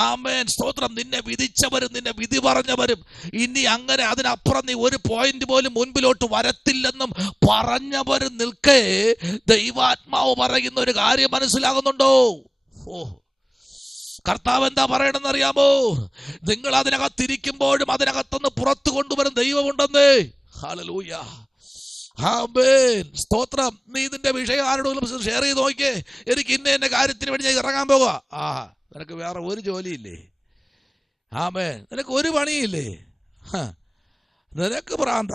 ആമേൻ. സ്തോത്രം. നിന്നെ വിധിച്ചവരും നിന്നെ വിധി പറഞ്ഞവരും ഇനി അങ്ങനെ അതിനപ്പുറം നീ ഒരു പോയിന്റ് പോലും മുൻപിലോട്ട് വരത്തില്ലെന്നും പറഞ്ഞവരും നിൽക്കേ ദൈവാത്മാവ് പറയുന്ന ഒരു കാര്യം മനസ്സിലാകുന്നുണ്ടോ? കർത്താവ് എന്താ പറയണമെന്ന് അറിയാമോ? നിങ്ങൾ അതിനകത്തിരിക്കുമ്പോഴും അതിനകത്തുനിന്ന് പുറത്തു കൊണ്ടുവരും ദൈവമുണ്ടെന്നേ. ഹല്ലേലൂയ. ആമേൻ. സ്തോത്രം. നീ ഇതിന്റെ വിഷയം ആരോടും ഷെയർ ചെയ്ത് നോക്കിയേ. എനിക്ക് ഇന്ന കാര്യത്തിന് വേണ്ടി ഞാൻ ഇറങ്ങാൻ പോവാ. നിനക്ക് വേറെ ഒരു ജോലിയില്ലേ? ആമേൻ. നിനക്ക് ഒരു പണിയില്ലേ? നിനക്ക് ഭ്രാന്ത.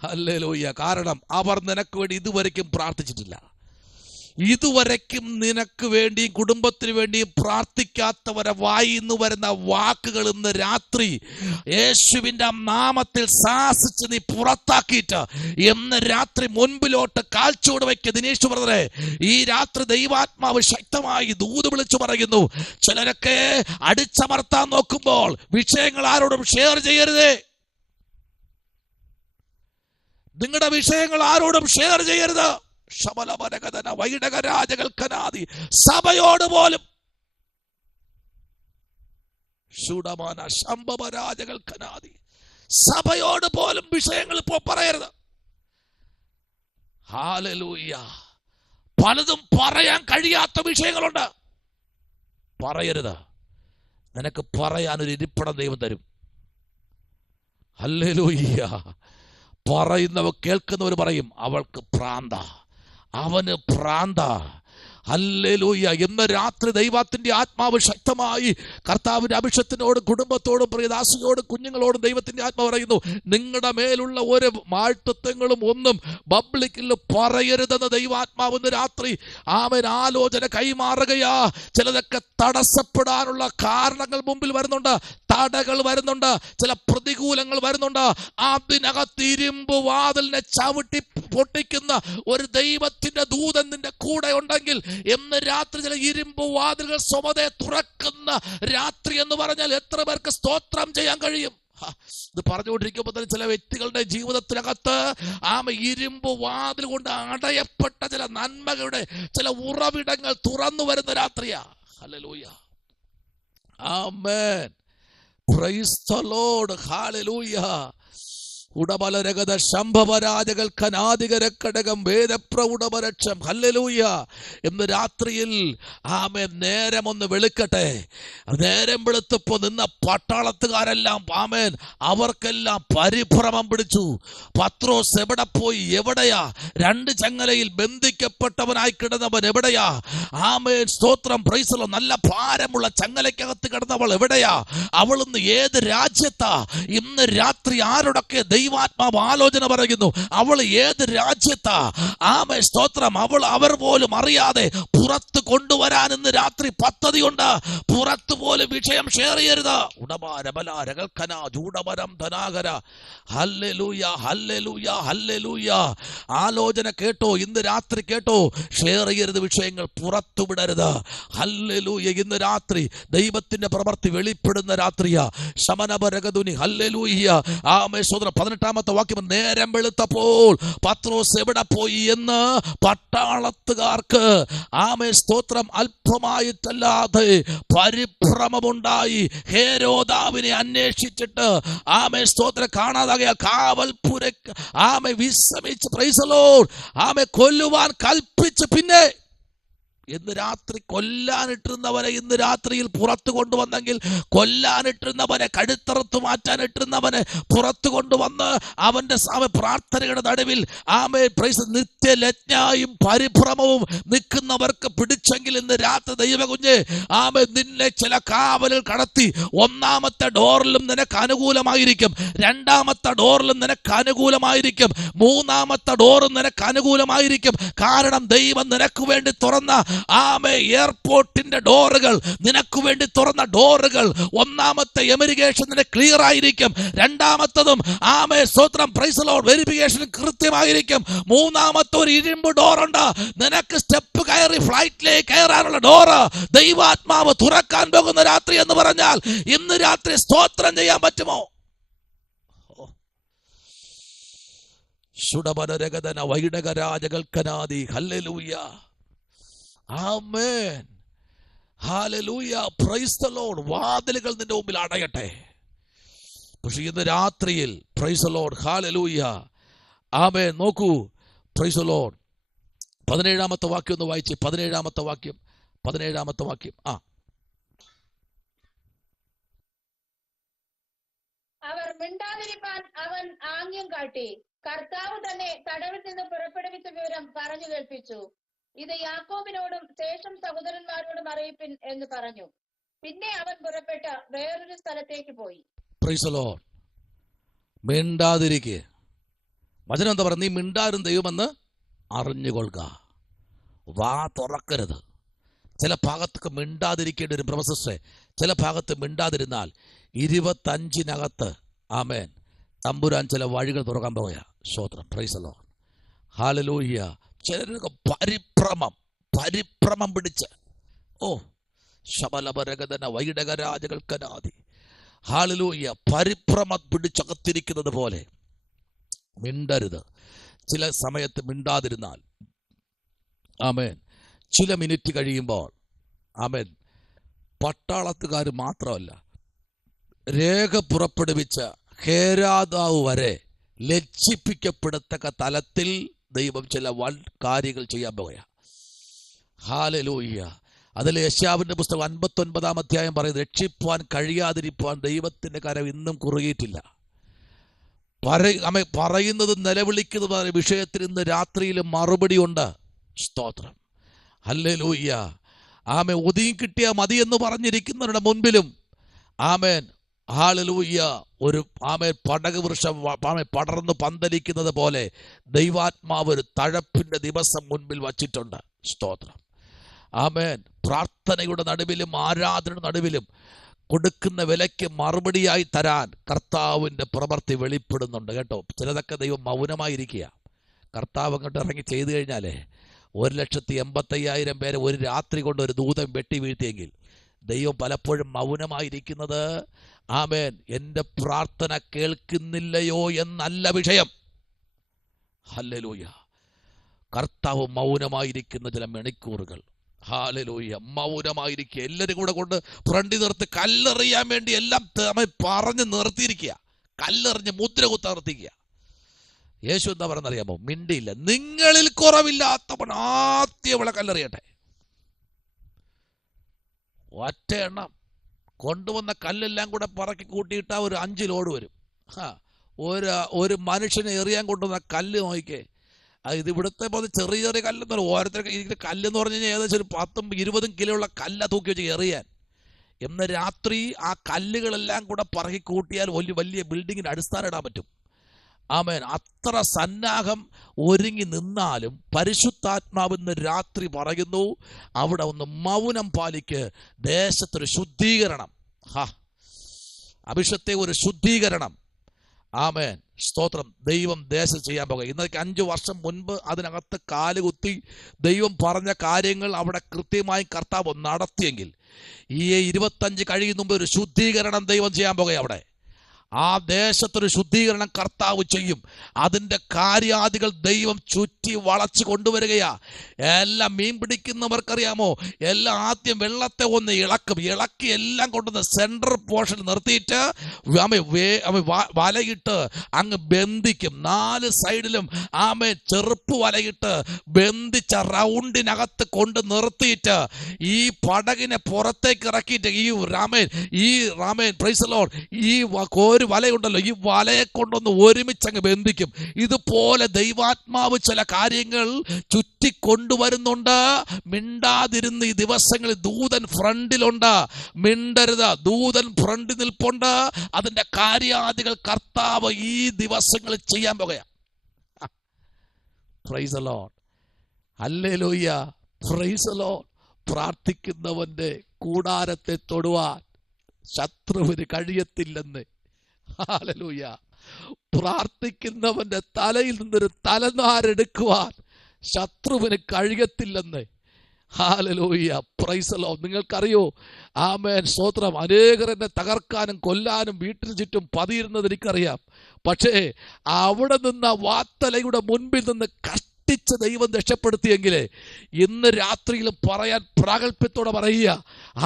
ഹല്ലേലൂയ. കാരണം അവർ നിനക്ക് വേണ്ടി ഇതുവരെയ്ക്കും പ്രാർത്ഥിച്ചിട്ടില്ല. ഇതുവരെയ്ക്കും നിനക്ക് വേണ്ടിയും കുടുംബത്തിന് വേണ്ടിയും പ്രാർത്ഥിക്കാത്തവരെ വായിന്ന് വരുന്ന വാക്കുകൾ ഇന്ന് രാത്രി യേശുവിന്റെ നാമത്തിൽ ശാസിച്ച് നീ പുറത്താക്കിയിട്ട് ഇന്ന് രാത്രി മുൻപിലോട്ട് കാൽച്ചൂട് വയ്ക്കുക. ദിനേശ് ബ്രദറെ, ഈ രാത്രി ദൈവാത്മാവ് ശക്തമായി ദൂത് വിളിച്ചു പറയുന്നു. ചിലരൊക്കെ അടിച്ചമർത്താൻ നോക്കുമ്പോൾ വിഷയങ്ങൾ ആരോടും ഷെയർ ചെയ്യരുതേ. നിങ്ങളുടെ വിഷയങ്ങൾ ആരോടും ഷെയർ ചെയ്യരുത്. ശബലമരകഥന വൈഡകരാജകൽക്കനാദി. സഭയോട് പോലും ശൂഡമാന ശംഭവരാജകൽക്കനാദി. സഭയോട് പോലും വിഷയങ്ങൾ ഇപ്പോൾ പറയരുത്. ഹല്ലേലൂയ. പലതും പറയാൻ കഴിയാത്ത വിഷയങ്ങളുണ്ട്. പറയരുത്. നിനക്ക് പറയാനൊരു ഇരിപ്പിടം ദൈവം തരും. ഹല്ലേലൂയ. പറയുന്നവർ കേൾക്കുന്നവർ പറയും അവൾക്ക് ഭ്രാന്ത, അവന് ഭ്രാന്ത. ഹല്ലേലൂയ. ഇന്ന് രാത്രി ദൈവത്തിന്റെ ആത്മാവ് ശക്തമായി കർത്താവിന്റെ അഭിഷേകത്തിനോടും കുടുംബത്തോടും പ്രിയദാസിയോടും കുഞ്ഞുങ്ങളോടും ദൈവത്തിന്റെ ആത്മാവ് പറയുന്നു, നിങ്ങളുടെ മേലുള്ള ഒരു വാഴ്ത്തത്വങ്ങളും ഒന്നും പബ്ലിക്കിൽ പറയരുതെന്ന് ദൈവാത്മാവ് ഇന്ന് രാത്രി ആലോചന കൈമാറുകയാ. ചിലതൊക്കെ തടസ്സപ്പെടാനുള്ള കാരണങ്ങൾ മുമ്പിൽ വരുന്നുണ്ട്, തടകൾ വരുന്നുണ്ട്, ചില പ്രതികൂലങ്ങൾ വരുന്നുണ്ട്. അതിനകത്ത് ഇരുമ്പ് വാതിലിനെ ചവിട്ടി പൊട്ടിക്കുന്ന ഒരു ദൈവത്തിന്റെ ദൂതൻ നിന്റെ കൂടെ ഉണ്ടെങ്കിൽ ഇന്ന് രാത്രി ചില ഇരുമ്പ് വാതിലുകൾ സ്വമതയെ തുറക്കുന്ന രാത്രി എന്ന് പറഞ്ഞാൽ എത്ര പേർക്ക് സ്തോത്രം ചെയ്യാൻ കഴിയും? ഇത് പറഞ്ഞുകൊണ്ടിരിക്കുമ്പോൾ തന്നെ ചില വ്യക്തികളുടെ ജീവിതത്തിനകത്ത് ഇരുമ്പ് വാതിൽ കൊണ്ട് അടയപ്പെട്ട ചില നന്മകളുടെ ചില ഉറവിടങ്ങൾ തുറന്നു വരുന്ന രാത്രിയാ. ഹല്ലേലൂയ, ആമേൻ, പ്രൈസ് ദി ലോർഡ്, ഹല്ലേലൂയ. ഉടബലരഗത ശംഭവരാജകൾ കനാദികരക്കടകം വേദപ്രൗഢപരക്ഷം. ഹല്ലേലൂയ. ഇന്ന് രാത്രിയിൽ നേരം ഒന്ന് വെളുക്കട്ടെ. നേരം വെളുത്തപ്പോ നിന്ന പട്ടാളത്തുകാരെല്ലാം അവർക്കെല്ലാം പരിഭ്രമം പിടിച്ചു. പത്രോസ് എവിടെ പോയി? എവിടെയാ? രണ്ട് ചങ്ങലയിൽ ബന്ധിക്കപ്പെട്ടവനായി കിടന്നവൻ എവിടെയാ? സ്തോത്രം, പ്രൈസ് ദി ലോർഡ്. നല്ല ഭാരമുള്ള ചങ്ങലയ്ക്കകത്ത് കിടന്നവൾ എവിടെയാ? അവൾ ഇന്ന് ഏത് രാജ്യത്താ? ഇന്ന് രാത്രി ആരോടൊക്കെ ദൈവാത്മാവ് ആലോചന പറയുന്നു, അവൾ ഏത് രാജ്യത്താ? സ്തോത്രം. അവർ പോലും അറിയാതെ പുറത്ത് കൊണ്ടുവരാൻ ഇന്ന് രാത്രി പദ്ധതിയുണ്ട്. പുറത്ത് പോലും വിഷയം ഷെയർ ചെയ്യരുത്. ആലോചന കേട്ടോ? ഇന്ന് രാത്രി കേട്ടോ? ഷെയർ ചെയ്യരുത്, വിഷയങ്ങൾ പുറത്തു വിടരുത്. ഹല്ലേലൂയ. ഇന്ന് രാത്രി ദൈവത്തിന്റെ പ്രവൃത്തി വെളിപ്പെടുന്ന രാത്രിയാ. ശമനപരഗതുനി. ഹല്ലേലൂയ. സോദര 18-ാമത്തെ വാക്യം, നേരം വെളുത്തപ്പോൾ പത്രോസ് എവിടെ പോയി എന്ന് പട്ടാളത്തുകാർക്ക് സ്തോത്രം അല്പമായിട്ടല്ലാതെ പരിഭ്രമമുണ്ടായി. ഹേരോദാവിനെ അന്വേഷിച്ചിട്ട് സ്തോത്രം കാണാതാകയാൽ കാവൽപുര വിശ്രമിച്ച്, പ്രൈസ് ദി ലോർഡ്, കൊല്ലുവാൻ കൽപ്പിച്ച്. പിന്നെ ഇന്ന് രാത്രി കൊല്ലാനിട്ടിരുന്നവനെ ഇന്ന് രാത്രിയിൽ പുറത്തു കൊണ്ടുവന്നെങ്കിൽ, കൊല്ലാനിട്ടിരുന്നവനെ കഴുത്തറുത്ത് മാറ്റാനിട്ടിരുന്നവനെ പുറത്തു കൊണ്ടുവന്ന് അവന്റെ പ്രാർത്ഥനയുടെ നടുവിൽ നിത്യലജ്ഞയും പരിഭ്രമവും നിൽക്കുന്നവർക്ക് പിടിച്ചെങ്കിൽ ഇന്ന് രാത്രി ദൈവകുഞ്ഞ് നിന്നെ ചില കാവലിൽ കടത്തി. ഒന്നാമത്തെ ഡോറിലും നിനക്ക് അനുകൂലമായിരിക്കും, രണ്ടാമത്തെ ഡോറിലും നിനക്ക് അനുകൂലമായിരിക്കും, മൂന്നാമത്തെ ഡോറും നിനക്ക് അനുകൂലമായിരിക്കും. കാരണം ദൈവം നിനക്ക് വേണ്ടി തുറന്ന എയർപോർട്ടിന്റെ ഡോറുകൾ, നിനക്ക് വേണ്ടി തുറന്ന ഡോറുകൾ, ഒന്നാമത്തെ എമിഗ്രേഷൻ നിനക്ക് ക്ലിയർ ആയിരിക്കും, രണ്ടാമത്തതും സ്തോത്രം, പ്രൈസ് ദി ലോർഡ്, വെരിഫിക്കേഷൻ കൃത്യമായിരിക്കും, മൂന്നാമത്തെ ഒരു ഇരുമ്പ് ഡോറുണ്ട്. നിനക്ക് സ്റ്റെപ്പ് കയറി ഫ്ലൈറ്റിലേക്ക് കയറാനുള്ള ഡോറ് ദൈവാത്മാവ് തുറക്കാൻ പോകുന്ന രാത്രി എന്ന് പറഞ്ഞാൽ ഇന്ന് രാത്രി സ്തോത്രം ചെയ്യാൻ പറ്റുമോ? ശുഡബനരഗതന വൈഡകരാജകൽക്കനാദി. ഹല്ലേലൂയ, ആമേൻ, ഹല്ലേലൂയ, പ്രൈസ് ദി ലോർഡ്. വാതിലുകൾ നിന്റെ മുമ്പിൽ അടയട്ടെ. പക്ഷെ ഇന്ന് രാത്രിയിൽ പ്രൈസ് ദി ലോർഡ്, ഹല്ലേലൂയ, ആമേൻ. നോക്കൂ, പ്രൈസ് ദി ലോർഡ്. 17-ാമത്തെ വാക്യം ഒന്ന് വായിച്ച്. 17-ാമത്തെ വാക്യം. അവർ മിണ്ടാതിരിപ്പാൻ അവൻ ആംഗ്യം കാട്ടി. കർത്താവ് തന്നെ തടവിൽ നിന്ന് പുറപ്പെടുവിച്ച വിവരം പറഞ്ഞു കേൾപ്പിച്ചു. ഇത് യാക്കോബിനോടും ശേഷം സഹോദരന്മാരോടും അറിയിപ്പിൻ എന്ന് പറഞ്ഞു. പിന്നെ അവൻ പുറപ്പെട്ട് വേറൊരു സ്ഥലത്തേക്ക് പോയി. Praise the Lord. മിണ്ടാതിരിക്കുക. വചനം എന്താ പറയുക? നീ മിണ്ടാരും ദൈവമെന്ന് അറിഞ്ഞുകൊള്ളുക. വാ തുറക്കരുത്. ചില ഭാഗത്തൊക്കെ മിണ്ടാതിരിക്കേണ്ടി വരും പ്രൊഫസറെ. ചില ഭാഗത്ത് മിണ്ടാതിരുന്നാൽ 25-നകത്ത് ആമേൻ തമ്പുരാൻ ചില വഴികൾ തുറക്കാൻ പോവുക. സ്തോത്രം, പ്രൈസ് ദി ലോർഡ്, ഹല്ലേലൂയ. ചിലർക്ക് പരിഭ്രമം പിടിച്ച് ശബലപരഗതന വൈഡകരാജകൾക്കനാദി. ഹല്ലേലൂയ. പരിഭ്രമം പിടിച്ചകത്തിരിക്കുന്നത് പോലെ മിണ്ടരുത്. ചില സമയത്ത് മിണ്ടാതിരുന്നാൽ ആമേൻ ചില മിനിറ്റ് കഴിയുമ്പോൾ ആമേൻ പട്ടാളത്തുകാർ മാത്രമല്ല, രേഖ പുറപ്പെടുവിച്ച ഹേരോദാവ് വരെ ലജ്ജിപ്പിക്കപ്പെടത്തക്ക തലത്തിൽ ദൈവം ചില വൻ കാര്യങ്ങൾ ചെയ്യാൻ പോകുക. ഹല്ലേലൂയ. അതിൽ യെശയ്യാവിന്റെ പുസ്തകം 59-ാം അധ്യായം പറയുന്നത്, രക്ഷിപ്പാൻ കഴിയാതിരിപ്പാൻ ദൈവത്തിന്റെ കരം ഇന്നും കുറുകിയിട്ടില്ല. പറയുന്നത് നിലവിളിക്കുന്നത് വിഷയത്തിൽ ഇന്ന് രാത്രിയിൽ മറുപടി ഉണ്ട്. സ്തോത്രം. ഹല്ലേലൂയ. ആമേൻ. ഒതുങ്ങി കിട്ടിയാൽ മതി എന്ന് പറഞ്ഞിരിക്കുന്നവരുടെ മുൻപിലും ആമേൻ ഹല്ലേലൂയ ഒരു ആമേൻ പടക് വൃക്ഷം പടർന്ന് പന്തലിക്കുന്നത് പോലെ ദൈവാത്മാവ് ഒരു തഴപ്പിന്റെ ദിവസം മുൻപിൽ വച്ചിട്ടുണ്ട്. സ്തോത്രം. ആമേൻ. പ്രാർത്ഥനയുടെ നടുവിലും ആരാധനയുടെ നടുവിലും കൊടുക്കുന്ന വിലയ്ക്ക് മറുപടിയായി തരാൻ കർത്താവിൻ്റെ പ്രവൃത്തി വെളിപ്പെടുന്നുണ്ട് കേട്ടോ. ചിലതൊക്കെ ദൈവം മൗനമായിരിക്കുക. കർത്താവ് അങ്ങോട്ട് ഇറങ്ങി ചെയ്തു കഴിഞ്ഞാലേ 1,85,000 പേരെ ഒരു രാത്രി കൊണ്ട് ഒരു ദൂതൻ വെട്ടി വീഴ്ത്തിയെങ്കിൽ ദൈവം പലപ്പോഴും മൗനമായിരിക്കുന്നത് ആമേൻ എൻ്റെ പ്രാർത്ഥന കേൾക്കുന്നില്ലയോ എന്നല്ല വിഷയം. ഹല്ലേലൂയ. കർത്താവ് മൗനമായിരിക്കുന്ന ചില മണിക്കൂറുകൾ, ഹല്ലേലൂയ, മൗനമായിരിക്കുക. എല്ലാവരും കൂടെ കൊണ്ട് ഫ്രണ്ടിൽ നിർത്തി കല്ലെറിയാൻ വേണ്ടി എല്ലാം പറഞ്ഞ് നിർത്തിയിരിക്കുക, കല്ലെറിഞ്ഞ് മുദ്ര കുത്തി നിർത്തിക്കുക. യേശു എന്താ പറയുന്നറിയാമോ? മിണ്ടിയില്ല. നിങ്ങളിൽ കുറവില്ലാത്തവൻ ആദ്യം അവളെ കല്ലെറിയട്ടെ. ഒറ്റ എണ്ണം കൊണ്ടുവന്ന കല്ലെല്ലാം കൂടെ പറക്കി കൂട്ടിയിട്ടാ ഒരു 5 ലോഡ് വരും. ഒരു മനുഷ്യനെ എറിയാൻ കൊണ്ടുവന്ന കല്ല് നോക്കിക്കേ. ഇത് ഇവിടുത്തെ പോലെ ചെറിയ ചെറിയ കല്ലെന്ന് ഓരോരുത്തർക്ക് ഇരിക്കുന്ന കല്ലെന്ന് പറഞ്ഞു കഴിഞ്ഞാൽ ഏകദേശം ഒരു 10-20 കിലോ ഉള്ള കല്ല തൂക്കി വെച്ച് എറിയാൻ. ഇന്ന് രാത്രി ആ കല്ലുകളെല്ലാം കൂടെ പറക്കി കൂട്ടിയാൽ വലിയ ബിൽഡിങ്ങിന് അടിസ്ഥാനം ഇടാൻ പറ്റും. ആമേൻ. അത്ര സന്നാഹം ഒരുങ്ങി നിന്നാലും പരിശുദ്ധാത്മാവ് ഇന്ന് രാത്രി പറയുന്നു, അവിടെ ഒന്ന് മൗനം പാലിക്ക്. ദേശത്തൊരു ശുദ്ധീകരണം, അഭിഷത്തെ ഒരു ശുദ്ധീകരണം. ആമേൻ. സ്തോത്രം. ദൈവം ദേശം ചെയ്യാൻ പോകുക. ഇന്നേക്ക് 5 വർഷം മുൻപ് അതിനകത്ത് കാലുകുത്തി ദൈവം പറഞ്ഞ കാര്യങ്ങൾ അവിടെ കൃത്യമായി കർത്താവ് നടത്തിയെങ്കിൽ ഈ 25 കഴിയും മുമ്പ് ഒരു ശുദ്ധീകരണം ദൈവം ചെയ്യാൻ പോകുക. അവിടെ ആ ദേശത്തൊരു ശുദ്ധീകരണം കർത്താവ് ചെയ്യും. അതിൻ്റെ കാര്യാദികൾ ദൈവം ചുറ്റി വളച്ച് കൊണ്ടുവരികയാ. എല്ലാം മീൻ പിടിക്കുന്നവർക്കറിയാമോ, എല്ലാം ആദ്യം വെള്ളത്തെ ഒന്ന് ഇളക്കും. ഇളക്കി എല്ലാം കൊണ്ടുവന്ന് സെൻട്രൽ പോർഷൻ നിർത്തിയിട്ട് വലയിട്ട് അങ്ങ് ബന്ധിക്കും. 4 സൈഡിലും ചെറുപ്പ് വലയിട്ട് ബന്ധിച്ച റൗണ്ടിനകത്ത് കൊണ്ട് നിർത്തിയിട്ട് ഈ പടകിനെ പുറത്തേക്ക് ഇറക്കിയിട്ട് ഈ രാമേൻ പ്രൈസ് ദി ലോർഡ്, ഈ ഒരു വലയുണ്ടല്ലോ, ഈ വലയെ കൊണ്ടൊന്ന് ഒരുമിച്ചങ്ങ് ബന്ധിക്കും. ഇതുപോലെ ദൈവാത്മാവ് ചില കാര്യങ്ങൾ ചുറ്റിക്കൊണ്ടുവരുന്നുണ്ട്. മിണ്ടാതിരുന്ന് ഈ ദിവസങ്ങളിൽ ദൂതൻ ഫ്രണ്ടിലുണ്ട്. മിണ്ടരുത്, ദൂതൻ ഫ്രണ്ടിൽ നിൽപ്പുണ്ട്. അതിന്റെ കാര്യാദികൾ കർത്താവ് ഈ ദിവസങ്ങളിൽ ചെയ്യാൻ പോകുക. Praise the Lord. ഹല്ലേലൂയ. Praise the Lord. പ്രാർത്ഥിക്കുന്നവന്റെ കൂടാരത്തെ തൊടുവാൻ ശത്രുവിന് കഴിയത്തില്ലെന്ന്. ഹല്ലേലൂയ. പ്രാർത്ഥിക്കുന്നവന്റെ തലയിൽ നിന്നൊരു തലനാരെടുക്കുവാൻ ശത്രുവിന് കഴിയത്തില്ലെന്ന്. ഹല്ലേലൂയ. Praise the Lord. നിങ്ങൾക്കറിയോ, ആമേൻ, സ്തോത്രം, അനേകർ എന്നെ തകർക്കാനും കൊല്ലാനും വീട്ടിന് ചുറ്റും പതിയിരുന്നത് എനിക്കറിയാം. പക്ഷേ അവിടെ നിന്ന് വാത്തലയുടെ മുൻപിൽ നിന്ന് കഷ്ടിച്ച് ദൈവം രക്ഷപ്പെടുത്തിയെങ്കിലേ ഇന്ന് രാത്രിയിലും പറയാൻ പ്രാഗൽഭ്യത്തോടെ പറയുക,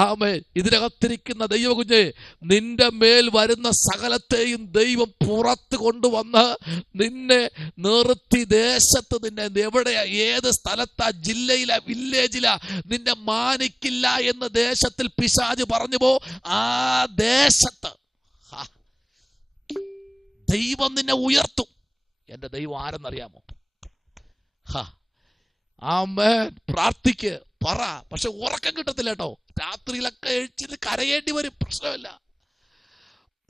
ആമേൻ, ഇതിനകത്തിരിക്കുന്ന ദൈവകുഞ്ഞെ, നിന്റെ മേൽ വരുന്ന സകലത്തെയും ദൈവം പുറത്ത് കൊണ്ടുവന്ന് നിന്നെ നിർത്തി ദേശത്ത് നിന്നെ എവിടെയാ, ഏത് സ്ഥലത്താ, ജില്ലയിലാ, വില്ലേജിലാ നിന്നെ മാനിക്കില്ല എന്ന് ദേശത്തിൽ പിശാച് പറഞ്ഞു പോ, ആ ദേശത്ത് ദൈവം നിന്നെ ഉയർത്തും. എൻ്റെ ദൈവം ആരെന്നറിയാമോ? ആമേൻ. പ്രാർത്ഥിക്ക്, പറ. പക്ഷെ ഉറക്കം കിട്ടത്തില്ല കേട്ടോ. രാത്രിയിലൊക്കെ എഴുച്ചിട്ട് കരയേണ്ടി വരും, പ്രശ്നമില്ല.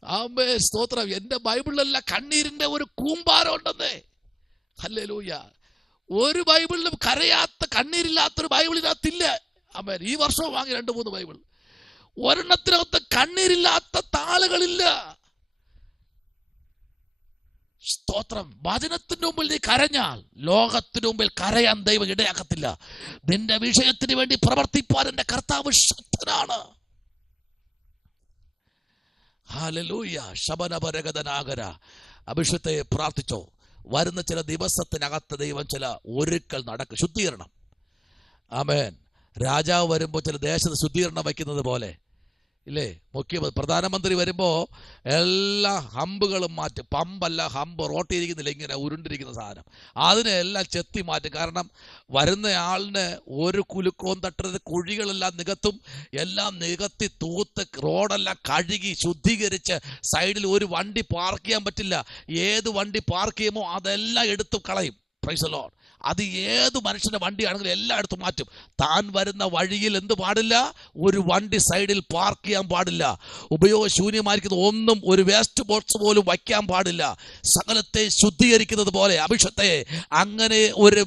ആമേൻ, സ്തോത്രം. എൻ്റെ ബൈബിളിലല്ല കണ്ണീരിന്റെ ഒരു കൂമ്പാരം ഉണ്ടെന്നേ. ഹല്ലേലൂയ. ഒരു ബൈബിളിലും കരയാത്ത കണ്ണീരില്ലാത്തൊരു ബൈബിളിനകത്തില്ല. ആമേൻ. ഈ വർഷവും വാങ്ങി 2-3 ബൈബിൾ. ഒരെണ്ണത്തിനകത്ത് കണ്ണീരില്ലാത്ത താളുകളില്ല. സ്തോത്രം. വചനത്തിന്റെ മുമ്പിൽ നീ കരഞ്ഞാൽ ലോകത്തിന് മുമ്പിൽ കരയാൻ ദൈവം ഇടയാക്കത്തില്ല. നിന്റെ വിഷയത്തിന് വേണ്ടി പ്രവർത്തിപ്പാൻ എന്റെ കർത്താവ് ശക്തനാണ്. ഹല്ലേലൂയ. ശബനപരഗതനാഗര. അഭിഷേകത്തെ പ്രാർത്ഥിച്ചോ. വരുന്ന ചില ദിവസത്തിനകത്ത് ദൈവം ചില ഒരുക്കൽ നടക്കും, ശുദ്ധീകരണം. ആമേൻ. രാജാവ് വരുമ്പോൾ ചില ദേശത്ത് ശുദ്ധീകരണം വയ്ക്കുന്നത് പോലെ ഇല്ലേ, പ്രധാനമന്ത്രി വരുമ്പോ എല്ലാ ഹമ്പുകളും മാറ്റും. പമ്പല്ല, ഹമ്പ് റോട്ടിയിരിക്കുന്നില്ല, ഇങ്ങനെ ഉരുണ്ടിരിക്കുന്ന സാധനം, അതിനെല്ലാം ചെത്തി മാറ്റും. കാരണം വരുന്ന ആളിന് ഒരു കുലുക്കവും തട്ടരുത്. കുഴികളെല്ലാം നികത്തും. എല്ലാം നികത്തി തൂത്ത് റോഡെല്ലാം കഴുകി ശുദ്ധീകരിച്ച് സൈഡിൽ ഒരു വണ്ടി പാർക്ക് ചെയ്യാൻ പറ്റില്ല. ഏത് വണ്ടി പാർക്ക് ചെയ്യുമോ അതെല്ലാം എടുത്തു കളയും. Price the Lord. അത് ഏത് മനുഷ്യന്റെ വണ്ടിയാണെങ്കിലും എല്ലായിടത്തും മാറ്റും. താൻ വരുന്ന വഴിയിൽ എന്ത് പാടില്ല? ഒരു വണ്ടി സൈഡിൽ പാർക്ക് ചെയ്യാൻ പാടില്ല. ഉപയോഗശൂന്യമായിരിക്കുന്ന ഒന്നും ഒരു വേസ്റ്റ് ബോക്സ് പോലും വയ്ക്കാൻ പാടില്ല. സകലത്തെ ശുദ്ധീകരിക്കുന്നത് പോലെ അഭിഷത്തെ അങ്ങനെ ഒരു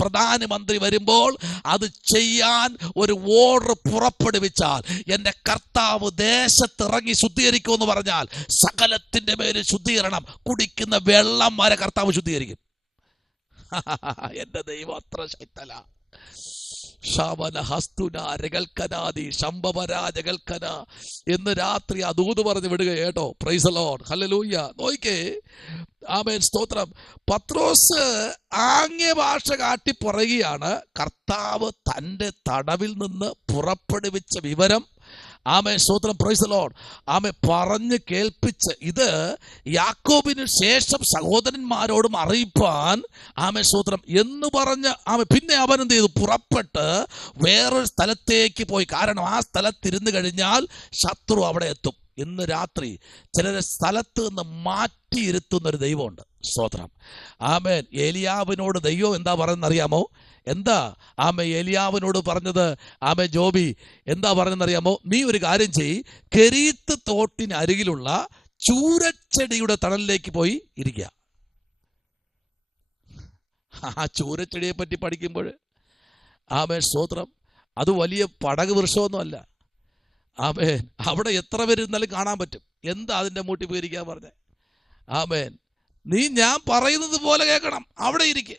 പ്രധാനമന്ത്രി വരുമ്പോൾ അത് ചെയ്യാൻ ഒരു ഓർഡർ പുറപ്പെടുവിച്ചാൽ, എൻ്റെ കർത്താവ് ദേശത്തിറങ്ങി ശുദ്ധീകരിക്കുമെന്ന് പറഞ്ഞാൽ സകലത്തിന്റെ മേലും ശുദ്ധീകരണം. കുടിക്കുന്ന വെള്ളം വരെ കർത്താവ് ശുദ്ധീകരിക്കും. എന്റെ ദൈവം അത്ര ശക്തല. എന്ന് രാത്രി ആ ദൂത് പറഞ്ഞു വിടുക കേട്ടോ. പ്രൈസ് ദി ലോർഡ്, ഹല്ലേലൂയ. നോയിക്കേ, ആമേൻ, സ്തോത്രം. പത്രോസ് ആംഗ്യ ഭാഷ കാട്ടി പറയുകയാണ്. കർത്താവ് തൻ്റെ തടവിൽ നിന്ന് പുറപ്പെടുവിച്ച വിവരം, ആമേൻ, സ്തോത്രം, പ്രൈസ് ദി ലോർഡ്, ആമേൻ, പറഞ്ഞ് കേൾപ്പിച്ച് ഇത് യാക്കോബിന് ശേഷം സഹോദരന്മാരോടും അറിയിപ്പാൻ, ആമേൻ, സ്തോത്രം, എന്ന് പറഞ്ഞ് പിന്നെ അവൻ എന്ത് ചെയ്തു? പുറപ്പെട്ട് വേറൊരു സ്ഥലത്തേക്ക് പോയി. കാരണം ആ സ്ഥലത്തിരുന്ന് കഴിഞ്ഞാൽ ശത്രു അവിടെ എത്തും. ഇന്ന് രാത്രി ചിലരെ സ്ഥലത്ത് നിന്ന് മാറ്റിയിരുത്തുന്നൊരു ദൈവമുണ്ട്. സ്തോത്രം, ആമേൻ. ഏലിയാവിനോട് ദൈവം എന്താ പറയുന്നത് അറിയാമോ? എന്താ ഏലിയാവിനോട് പറഞ്ഞത്? ജോബി എന്താ പറഞ്ഞെന്നറിയാമോ? നീ ഒരു കാര്യം ചെയ്യ്, കെരീത്ത് തോട്ടിന് അരികിലുള്ള ചൂരച്ചെടിയുടെ തണലിലേക്ക് പോയി ഇരിക്കുക. ആ ചൂരച്ചെടിയെ പറ്റി പഠിക്കുമ്പോൾ, സ്തോത്രം, അത് വലിയ പടക് വൃക്ഷമൊന്നുമല്ല. അവിടെ എത്ര പേര് ഇരുന്നാലും കാണാൻ പറ്റും. എന്താ അതിൻ്റെ മൂട്ടി പോയിരിക്കാൻ പറഞ്ഞേ? നീ ഞാൻ പറയുന്നത് പോലെ കേൾക്കണം. അവിടെ ഇരിക്കുക.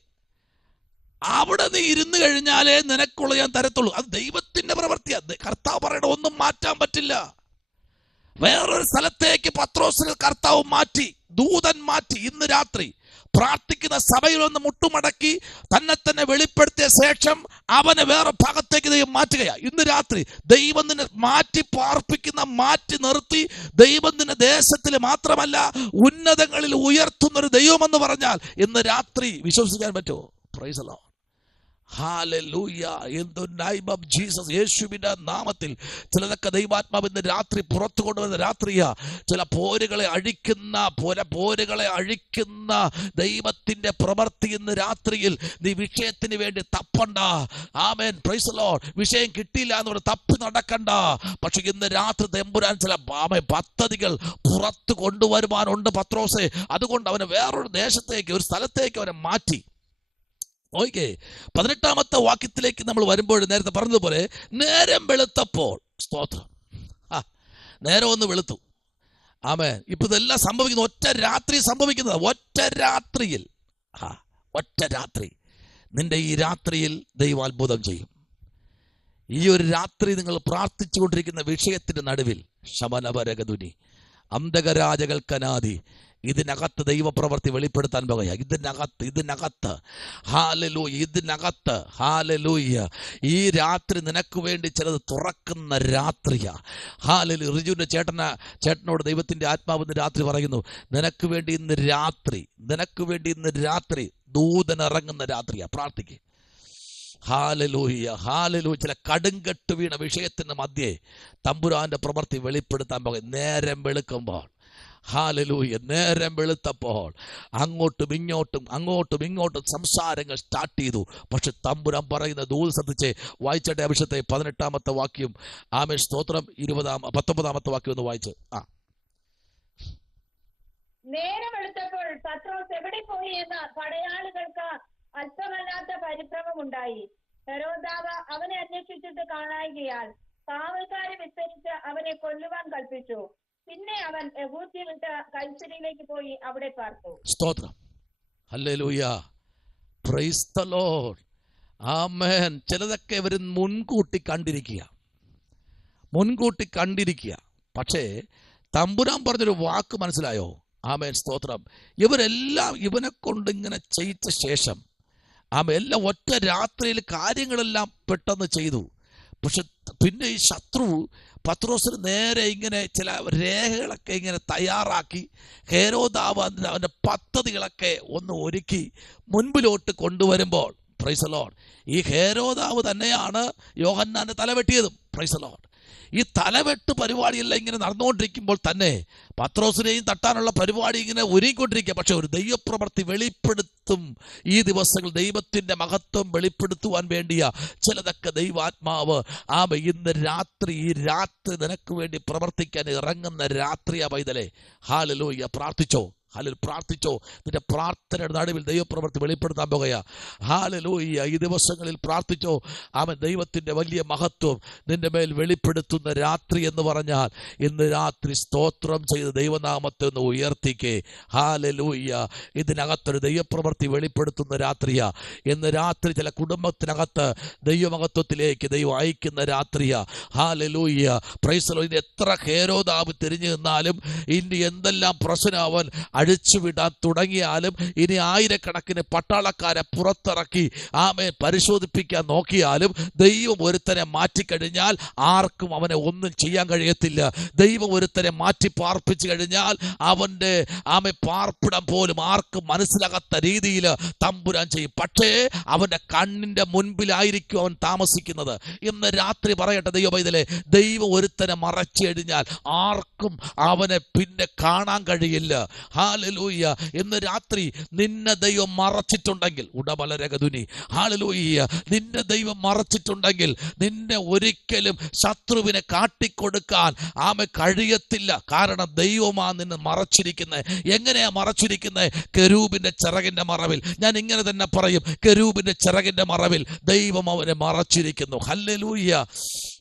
അവിടെ നീ ഇരുന്ന് കഴിഞ്ഞാലേ നിനക്കുള്ള ഞാൻ തരത്തുള്ളൂ. അത് ദൈവത്തിന്റെ പ്രവൃത്തിയാണ്. കർത്താവ് പറയണ ഒന്നും മാറ്റാൻ പറ്റില്ല. വേറൊരു സ്ഥലത്തേക്ക് പത്രോസിനെ കർത്താവ് മാറ്റി, ദൂതൻ മാറ്റി. ഇന്ന് രാത്രി പ്രാർത്ഥിക്കുന്ന സഭയിലൊന്ന് മുട്ടുമടക്കി തന്നെ വെളിപ്പെടുത്തിയ ശേഷം അവനെ വേറെ ഭാഗത്തേക്ക് ദൈവം മാറ്റുകയാണ്. ഇന്ന് രാത്രി ദൈവം നിന്നെ മാറ്റി പാർപ്പിക്കുന്ന, മാറ്റി നിർത്തി ദൈവം നിന്നെ ദേശത്തിൽ മാത്രമല്ല ഉന്നതങ്ങളിൽ ഉയർത്തുന്നൊരു ദൈവമെന്ന് പറഞ്ഞാൽ ഇന്ന് രാത്രി വിശ്വസിക്കാൻ പറ്റുമോ? Price the Lord, hallelujah. In the name of Jesus, യേശുവിന്റെ നാമത്തിൽ ചിലതൊക്കെ ദൈവാത്മാവ് ഇന്ന് രാത്രി പുറത്തു കൊണ്ടുവരുന്ന രാത്രിയാ. ചില പോരുകളെ അഴിക്കുന്ന ദൈവത്തിന്റെ പ്രവൃത്തി ഇന്ന് രാത്രിയിൽ. നീ വിഷയത്തിന് വേണ്ടി തപ്പണ്ട. ആമേൻ, പ്രൈസ് ദി ലോർഡ്. വിഷയം കിട്ടിയില്ല എന്നോട് തപ്പി നടക്കണ്ട. പക്ഷെ ഇന്ന് രാത്രി തമ്പുരാൻ ചില പദ്ധതികൾ പുറത്തു കൊണ്ടുവരുവാനുണ്ട് പത്രോസെ. അതുകൊണ്ട് അവനെ വേറൊരു ദേശത്തേക്ക്, ഒരു സ്ഥലത്തേക്ക് അവനെ മാറ്റി. ഓക്കെ, 18-ാമത്തെ വാക്യത്തിലേക്ക് നമ്മൾ വരുമ്പോൾ നേരത്തെ പറഞ്ഞതുപോലെ നേരം വെളുത്തപ്പോൾ, സ്തോത്രം, നേരം ഒന്ന് വെളുത്തു. ആമേൻ. ഇപ്പൊ ഇതെല്ലാം സംഭവിക്കുന്നത് ഒറ്റ രാത്രി സംഭവിക്കുന്നത്. ഒറ്റ രാത്രി നിന്റെ ഈ രാത്രിയിൽ ദൈവം അത്ഭുതം ചെയ്യും. ഈ ഒരു രാത്രി നിങ്ങൾ പ്രാർത്ഥിച്ചുകൊണ്ടിരിക്കുന്ന വിഷയത്തിന്റെ നടുവിൽ ശമനപരകതുനി അന്ധകരാജകൽക്കനാദി, ഇതിനകത്ത് ദൈവപ്രവൃത്തി വെളിപ്പെടുത്താൻ പോകുക. ഇതിനകത്ത് ഹാലലൂയ. ഈ രാത്രി നിനക്ക് വേണ്ടി ചിലത് തുറക്കുന്ന രാത്രിയാ. ഹാലലൂയ. റിജുവിന്റെ ചേട്ടനോട് ദൈവത്തിന്റെ ആത്മാവ് രാത്രി പറയുന്നു, നിനക്ക് വേണ്ടി ഇന്ന് രാത്രി ദൂതൻ ഇറങ്ങുന്ന രാത്രിയാ. പ്രാർത്ഥിക്കുക. ഹാലലൂയ. ചില കടുങ്കെട്ട് വീണ വിഷയത്തിന്റെ മധ്യേ തമ്പുരാന്റെ പ്രവൃത്തി വെളിപ്പെടുത്താൻ പോകുക. നേരം വെളുക്കുമ്പോൾ, ഹാലലൂയ, നേരം വെളുത്തപ്പോൾ അങ്ങോട്ടും ഇങ്ങോട്ടും സംസാരങ്ങൾ സ്റ്റാർട്ട് ചെയ്തു. പക്ഷെ തമ്പുരാൻ പറയുന്ന ദൂത് ശ്രദ്ധിച്ച് വായിച്ചട്ടെ. അഭിഷത്തെ 18-ാമത്തെ വാക്യം. ആമേൻ, സ്തോത്രം. 19-ാമത്തെ വാക്യം ഒന്ന് വായിച്ച്. നേരം വെളുത്തപ്പോൾ പത്രോസ് എവിടെ പോയി എന്ന് പടയാളികൾക്ക് അല്പമല്ലാത്ത പരിഭ്രമമുണ്ടായി. ഹെരോദാവ് അവനെ അന്വേഷിച്ചിട്ട് കാണായികയാൽ കാവൽക്കാരെ വിസ്തരിച്ച് അവനെ കൊല്ലുവാൻ കൽപ്പിച്ചു. പിന്നെ അവൻ യഹൂദ്യ വിട്ട് കൈസരിയിലേക്ക് പോയി അവിടെ പാർത്തു. സ്തോത്രം, ഹല്ലേലൂയ, പ്രൈസ് ദി ലോർഡ്, ആമേൻ. ചിലതൊക്കെ ഇവർ മുൻകൂട്ടി കണ്ടിരിക്കുക. പക്ഷേ തമ്പുരാൻ പറഞ്ഞൊരു വാക്ക് മനസ്സിലായോ? ആമേൻ, സ്തോത്രം. ഇവരെല്ലാം ഇവനെ കൊണ്ട് ഇങ്ങനെ ചെയ്യിച്ച ശേഷം എല്ലാം ഒറ്റ രാത്രിയിൽ കാര്യങ്ങളെല്ലാം പെട്ടെന്ന് ചെയ്തു. പക്ഷെ പിന്നെ ഈ ശത്രു പത്രോസിന് നേരെ ഇങ്ങനെ ചില രേഖകളൊക്കെ ഇങ്ങനെ തയ്യാറാക്കി ഹെരോദാവ് അവൻ്റെ പദ്ധതികളൊക്കെ ഒന്ന് ഒരുക്കി മുൻപിലോട്ട് കൊണ്ടുവരുമ്പോൾ, പ്രൈസ് ദി ലോർഡ്, ഈ ഹെരോദാവ് തന്നെയാണ് യോഹന്നാന്റെ തല വെട്ടിയതും. Price the Lord. ഈ തലവെട്ട് പരിപാടിയെല്ലാം ഇങ്ങനെ നടന്നുകൊണ്ടിരിക്കുമ്പോൾ തന്നെ പത്രോസിനെയും തട്ടാനുള്ള പരിപാടി ഇങ്ങനെ ഒരുങ്ങിക്കൊണ്ടിരിക്കുക. പക്ഷെ ഒരു ദൈവപ്രവൃത്തി വെളിപ്പെടുത്തും. ഈ ദിവസങ്ങൾ ദൈവത്തിന്റെ മഹത്വം വെളിപ്പെടുത്തുവാൻ വേണ്ടിയ ചിലതൊക്കെ ദൈവാത്മാവ് ഇന്ന് രാത്രി, ഈ രാത്രി നിനക്ക് വേണ്ടി പ്രവർത്തിക്കാൻ ഇറങ്ങുന്ന രാത്രിയാ പൈതലേ. ഹല്ലേലൂയ. പ്രാർത്ഥിച്ചോ, പ്രാർത്ഥിച്ചോ. നിന്റെ പ്രാർത്ഥനയുടെ നടുവിൽ ദൈവപ്രവൃത്തി വെളിപ്പെടുത്താൻ പോകുകയാ. ഹല്ലേലൂയ. ഈ ദിവസങ്ങളിൽ പ്രാർത്ഥിച്ചോ. ദൈവത്തിന്റെ വലിയ മഹത്വം നിന്റെ മേൽ വെളിപ്പെടുത്തുന്ന രാത്രി എന്ന് പറഞ്ഞാൽ ഇന്ന് രാത്രി സ്തോത്രം ചെയ്ത് ദൈവനാമത്തെ ഒന്ന് ഉയർത്തിക്കേ. ഹല്ലേലൂയ. ഇതിനകത്തൊരു ദൈവപ്രവൃത്തി വെളിപ്പെടുത്തുന്ന രാത്രിയാ. ഇന്ന് രാത്രി ചില കുടുംബത്തിനകത്ത് ദൈവമഹത്വത്തിലേക്ക് ദൈവം അയക്കുന്ന രാത്രിയാ. ഹല്ലേലൂയ. Praise the Lord. ഇനി എത്ര ഹേരോദാവ് തിരിഞ്ഞു നിന്നാലും, ഇനി എന്തെല്ലാം പ്രശ്നം അവൻ അഴിച്ചുവിടാൻ തുടങ്ങിയാലും, ഇനി ആയിരക്കണക്കിന് പട്ടാളക്കാരെ പുറത്തിറക്കി പരിശോധിപ്പിക്കാൻ നോക്കിയാലും, ദൈവം ഒരുത്തനെ മാറ്റിക്കഴിഞ്ഞാൽ ആർക്കും അവനെ ഒന്നും ചെയ്യാൻ കഴിയത്തില്ല. ദൈവം ഒരുത്തനെ മാറ്റി പാർപ്പിച്ചു കഴിഞ്ഞാൽ അവന്റെ പാർപ്പിടം പോലും ആർക്കും മനസ്സിലാകാത്ത രീതിയിൽ തമ്പുരാൻ ചെയ്യും. പക്ഷേ അവന്റെ കണ്ണിന്റെ മുൻപിലായിരിക്കും അവൻ താമസിക്കുന്നത്. ഇന്ന് രാത്രി പറയട്ടെ ദൈവ പൈതലേ, ദൈവം ഒരുത്തനെ മറച്ചു കഴിഞ്ഞാൽ ആർക്കും അവനെ പിന്നെ കാണാൻ കഴിയില്ല. ഹല്ലേലൂയ. ഇന്ന് രാത്രി നിന്നെ ദൈവം മറച്ചിട്ടുണ്ടെങ്കിൽ, ഉടബലരഗതുനി, ഹല്ലേലൂയ, നിന്നെ ദൈവം മറച്ചിട്ടുണ്ടെങ്കിൽ നിന്നെ ഒരിക്കലും ശത്രുവിനെ കാട്ടിക്കൊടുക്കാൻ കഴിയത്തില്ല. കാരണം ദൈവമാ നിന്നെ മറച്ചിരിക്കുന്നത്. എങ്ങനെയാ മറച്ചിരിക്കുന്നത്? കെരൂബിന്റെ ചിറകിന്റെ മറവിൽ. ഞാൻ ഇങ്ങനെ തന്നെ പറയും, കെരൂബിന്റെ ചിറകിന്റെ മറവിൽ ദൈവം അവനെ മറച്ചിരിക്കുന്നു. ഹല്ലേലൂയ.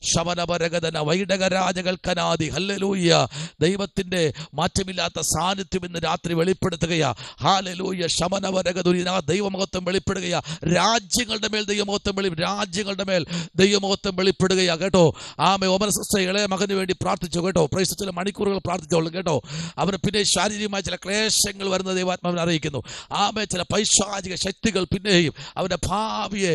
ശമനപരഗതന വൈഡകരാജകൾക്കനാദി. ഹല്ലേലൂയ. ദൈവത്തിന്റെ മാറ്റമില്ലാത്ത സാന്നിധ്യം ഇന്ന് രാത്രി വെളിപ്പെടുത്തുകയാ. ഹല്ലേലൂയ. ശമനപരഗതുനി. ദൈവമഹത്വം വെളിപ്പെടുകയാ. രാജ്യങ്ങളുടെ മേൽ ദൈവമഹത്വം വെളിപ്പെടുകയാ. കേട്ടോ. ഓമന സിസ്റ്റർ ഇളയ മകന് വേണ്ടി പ്രാർത്ഥിച്ചു. കേട്ടോ. പ്രൈസ്. ചില മണിക്കൂറുകൾ പ്രാർത്ഥിച്ചോളൂ. കേട്ടോ. അവന് പിന്നെ ശാരീരികമായ ചില ക്ലേശങ്ങൾ വരുന്ന ദൈവാത്മാവിനെ അറിയിക്കുന്നു. ചില പൈശാചിക ശക്തികൾ പിന്നെയും അവന്റെ ഭാവിയെ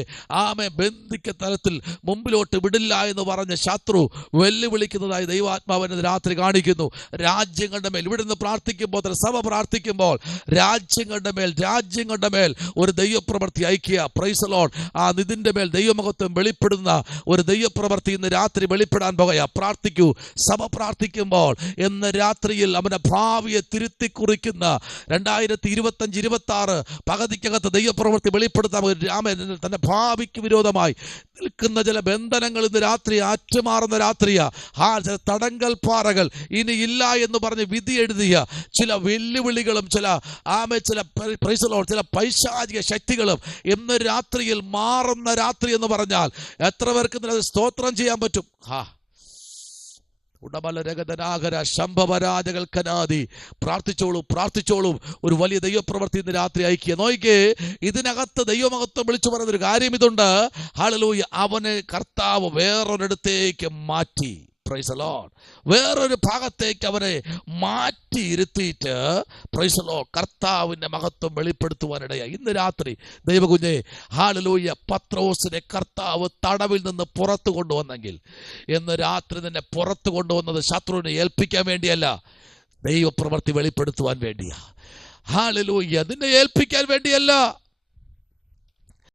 ബന്ധിക്ക തലത്തിൽ മുമ്പിലോട്ട് വിടില്ല എന്ന് പറഞ്ഞ് ശത്രു വെല്ലുവിളിക്കുന്നതായി ദൈവാത്മാവിനെ രാത്രി കാണിക്കുന്നു. രാജ്യങ്ങളുടെ മേൽ ഇവിടുന്ന് പ്രാർത്ഥിക്കുമ്പോൾ, സഭ പ്രാർത്ഥിക്കുമ്പോൾ രാജ്യങ്ങളുടെ മേൽ ഒരു ദൈവപ്രവൃത്തി അയക്കുക. Price the Lord. ഇതിന്റെ മേൽ ദൈവമഹത്വം വെളിപ്പെടുന്ന ഒരു ദൈവപ്രവൃത്തി ഇന്ന് രാത്രി വെളിപ്പെടാൻ പോകുകയാ. പ്രാർത്ഥിക്കൂ. സഭ പ്രാർത്ഥിക്കുമ്പോൾ ഇന്ന് രാത്രിയിൽ അവന്റെ ഭാവിയെ തിരുത്തി കുറിക്കുന്ന 2025-26 പകുതിക്കകത്ത് ദൈവപ്രവൃത്തി വെളിപ്പെടുത്താൻ തന്റെ ഭാവിക്ക് വിരോധമായി നിൽക്കുന്ന ചില ബന്ധനങ്ങൾ ഇന്ന് രാത്രി ആറ്റുമാറുന്ന രാത്രിയാ. ചില തടങ്കൽ പാറകൾ ഇനി ഇല്ല എന്ന് പറഞ്ഞ് വിധി എഴുതിയ ചില വെല്ലുവിളികളും ചില ചില പൈശാചിക ശക്തികളും ഇന്ന് രാത്രിയിൽ മാറുന്ന രാത്രി എന്ന് പറഞ്ഞാൽ എത്ര പേർക്ക് സ്തോത്രം ചെയ്യാൻ പറ്റും? പ്രാർത്ഥിച്ചോളൂ. ഒരു വലിയ ദൈവപ്രവൃത്തി ഇന്ന് രാത്രി അയക്കുക. നോക്കിക്കേ, ഇതിനകത്ത് ദൈവമഹത്വം വിളിച്ചു പറയുന്നൊരു കാര്യം ഇതുണ്ട്. ഹല്ലേലൂയ. അവനെ കർത്താവ് വേറൊരിടത്തേക്ക് മാറ്റി. Price the Lord. വേറൊരു ഭാഗത്തേക്ക് അവനെ മാറ്റി ഇരുത്തിയിട്ട് പ്രൈസ് ദി ലോർഡ് കർത്താവിന്റെ മഹത്വം വെളിപ്പെടുത്തുവാനിടയായി. ഇന്ന് രാത്രി ദൈവകുഞ്ഞേ, ഹല്ലേലൂയ, പത്രോസിനെ കർത്താവ് തടവിൽ നിന്ന് പുറത്തു കൊണ്ടുവന്നെങ്കിൽ ഇന്ന് രാത്രി നിന്നെ പുറത്തു കൊണ്ടുവന്നത് ശത്രുവിനെ ഏൽപ്പിക്കാൻ വേണ്ടിയല്ല, ദൈവപ്രവൃത്തി വെളിപ്പെടുത്തുവാൻ വേണ്ടിയാ. ഹല്ലേലൂയ. നിന്നെ ഏൽപ്പിക്കാൻ വേണ്ടിയല്ല,